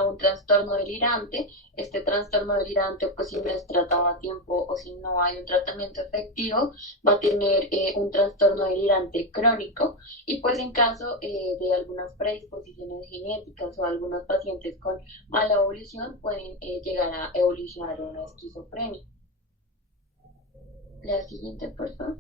un trastorno delirante. Este trastorno delirante, pues si no es tratado a tiempo o si no hay un tratamiento efectivo, va a tener un trastorno delirante crónico y pues en caso de algunas predisposiciones genéticas o algunos pacientes con mala evolución pueden llegar a evolucionar a una esquizofrenia. La siguiente, por favor.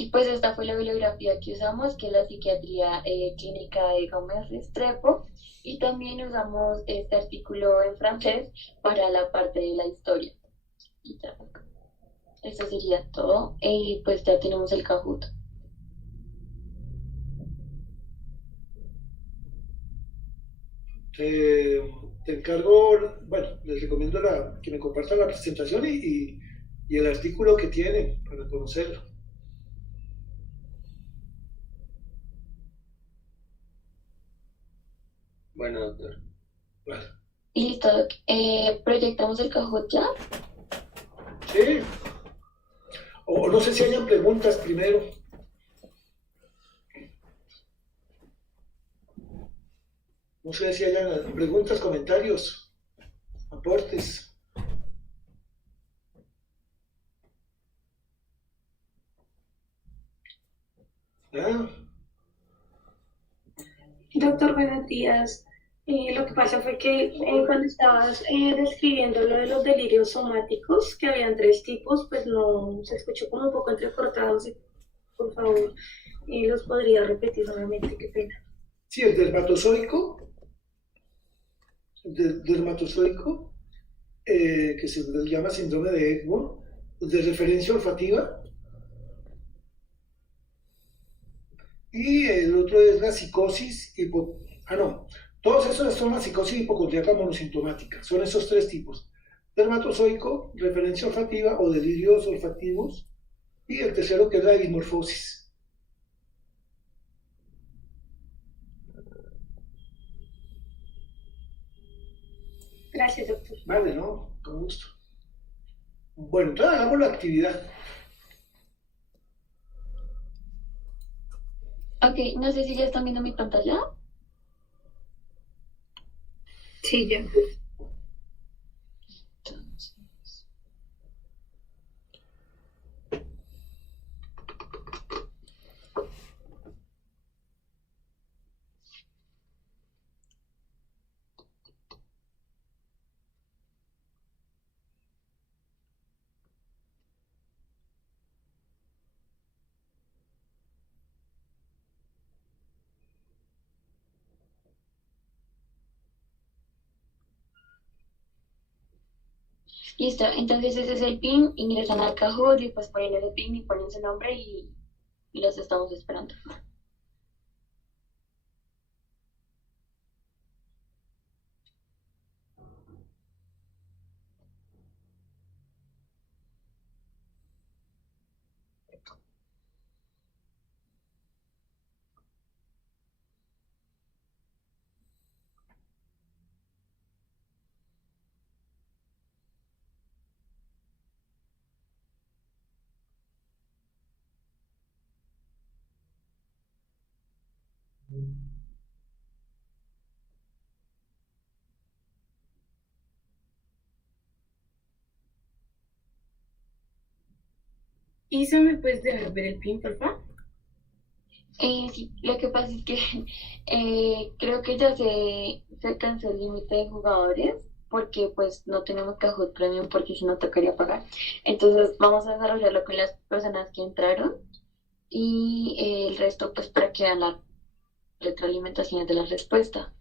Y pues esta fue la bibliografía que usamos, que es la psiquiatría clínica de Gómez Restrepo, y también usamos este artículo en francés para la parte de la historia. Y ya. Eso sería todo, y pues ya tenemos el Kahoot. Te encargo, bueno, les recomiendo que me compartan la presentación y el artículo que tienen para conocerlo. Bueno, doctor. Vale. Listo, ¿proyectamos el Kahoot ya? Sí. O no sé si hayan preguntas primero. No sé si hayan preguntas, comentarios, aportes. Doctor, buenos días. Lo que pasa fue que cuando estabas describiendo lo de los delirios somáticos, que habían tres tipos, pues no se escuchó como un poco entrecortado. Si por favor los podría repetir nuevamente, qué pena. Sí, el dermatozoico, que se le llama síndrome de Egbo, de referencia olfativa, y el otro es la psicosis no, todos esos son la psicosis hipocondríaca monosintomática, son esos tres tipos: dermatozoico, referencia olfativa o delirios olfativos, y el tercero que es la dimorfosis. Gracias, doctor. Vale, ¿no? Con gusto. Bueno, entonces hagamos la actividad. Ok, no sé si ya están viendo mi pantalla. Sí, ya. Entonces, listo, entonces ese es el PIN, ingresan al Kahoot y pues ponen el PIN y ponen su nombre y los estamos esperando. Isa, ¿me puedes dejar ver el PIN, por favor? Sí, lo que pasa es que creo que ya se cansó el límite de jugadores porque pues no tenemos Kahoot Premium porque si no tocaría pagar. Entonces vamos a desarrollarlo con las personas que entraron y el resto pues para que vean las retroalimentaciones de la respuesta.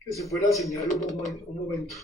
Que se fuera a señalar un momento.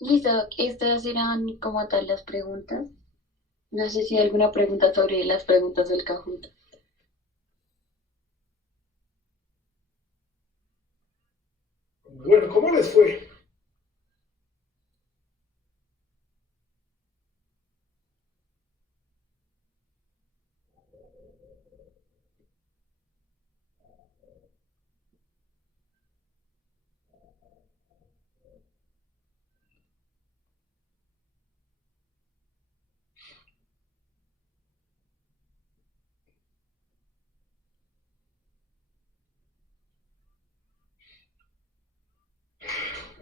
Listo, estas eran como tal las preguntas. No sé si hay alguna pregunta sobre las preguntas del Kahoot. Bueno, ¿cómo les fue?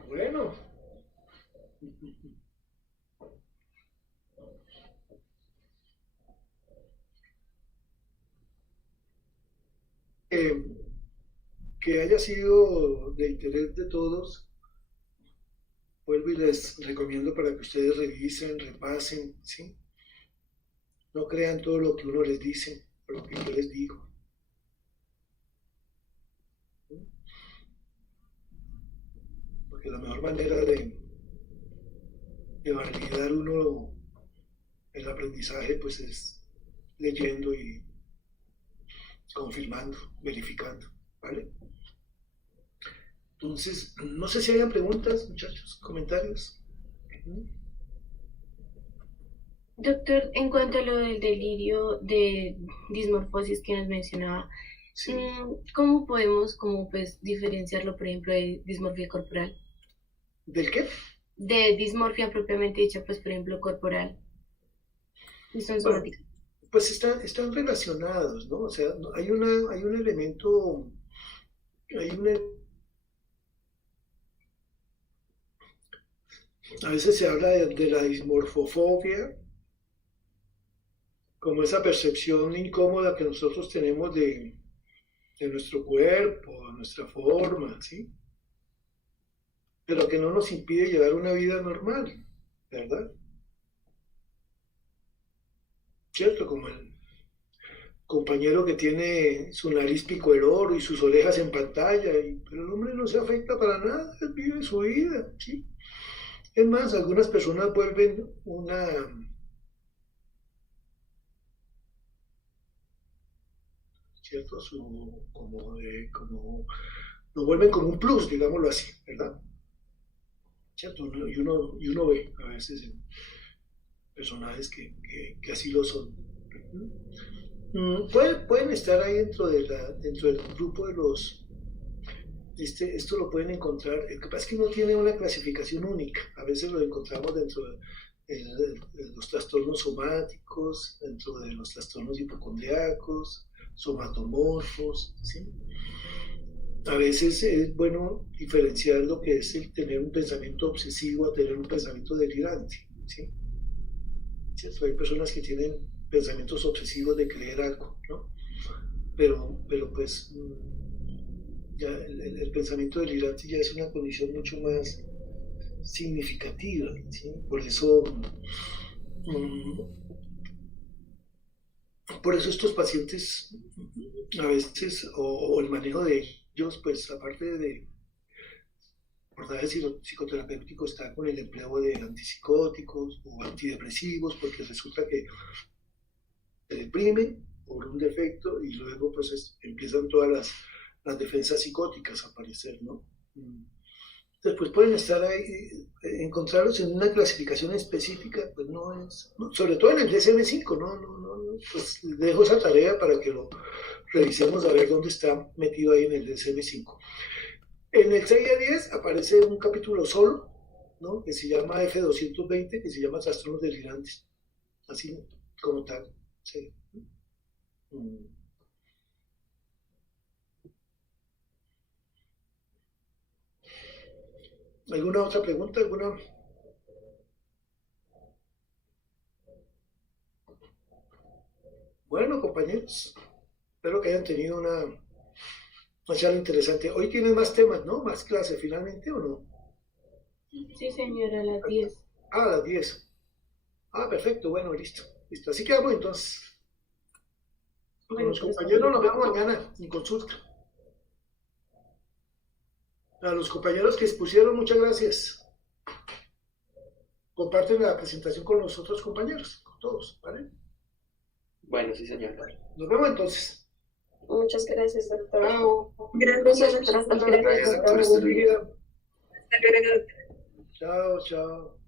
Bueno, eh, que haya sido de interés de todos, vuelvo y les recomiendo para que ustedes revisen, repasen, ¿sí? No crean todo lo que uno les dice o lo que yo les digo. Porque la mejor manera de validar uno el aprendizaje pues es leyendo y confirmando, verificando, ¿vale? Entonces, no sé si hayan preguntas, muchachos, comentarios. Doctor, en cuanto a lo del delirio de dismorfosis que nos mencionaba, Sí. ¿cómo podemos pues diferenciarlo, por ejemplo, de dismorfia corporal? ¿Del qué? De dismorfia propiamente dicha, pues, por ejemplo, corporal. Y son Bueno, somáticas. pues están relacionados, ¿no? O sea, hay un elemento, hay una, a veces se habla de la dismorfofobia, como esa percepción incómoda que nosotros tenemos de nuestro cuerpo, de nuestra forma, ¿sí? Pero que no nos impide llevar una vida normal, ¿verdad? ¿Cierto? Como el compañero que tiene su nariz pico el oro y sus orejas en pantalla, pero el hombre no se afecta para nada, él vive su vida, ¿sí? Es más, algunas personas vuelven ¿cierto? Lo vuelven como un plus, digámoslo así, ¿verdad? ¿Cierto? Y uno ve a veces en personajes que así lo son. Pueden estar ahí dentro del grupo de los. Esto lo pueden encontrar. Lo que pasa es que no tiene una clasificación única. A veces lo encontramos dentro de los trastornos somáticos, dentro de los trastornos hipocondriacos, somatomorfos, ¿sí? A veces es bueno diferenciar lo que es el tener un pensamiento obsesivo a tener un pensamiento delirante, ¿sí? ¿cierto? Hay personas que tienen pensamientos obsesivos de creer algo, ¿no? Pero pues ya el pensamiento delirante ya es una condición mucho más significativa, ¿sí? Por eso estos pacientes a veces, o el manejo de ellos, pues aparte de abordaje psicoterapéutico, está con el empleo de antipsicóticos o antidepresivos, porque resulta que se deprimen por un defecto y luego pues empiezan todas las defensas psicóticas a aparecer, ¿no? Después pueden estar ahí, encontrarlos en una clasificación específica, pues no es, sobre todo en el DSM-5, pues dejo esa tarea para que lo revisemos a ver dónde está metido ahí en el DSM-5. En el 6 a 10 aparece un capítulo solo, ¿no? Que se llama F220, que se llama trastornos delirantes, así como tal, sí. ¿Alguna otra pregunta? Bueno, compañeros, espero que hayan tenido una charla interesante. Hoy tienen más temas, ¿no? ¿Más clase finalmente o no? Sí, señora, a las 10. Ah, a las 10. Ah, perfecto, bueno, listo. Así quedamos entonces. Con los compañeros nos vemos mañana en consulta. A los compañeros que expusieron, muchas gracias. Comparten la presentación con los otros compañeros, con todos, ¿vale? Bueno, sí, señor. Nos vemos entonces. Muchas gracias, doctor. Chao. Gracias, doctor. Hasta luego. Gracias, doctor. Hasta luego. Chao, chao.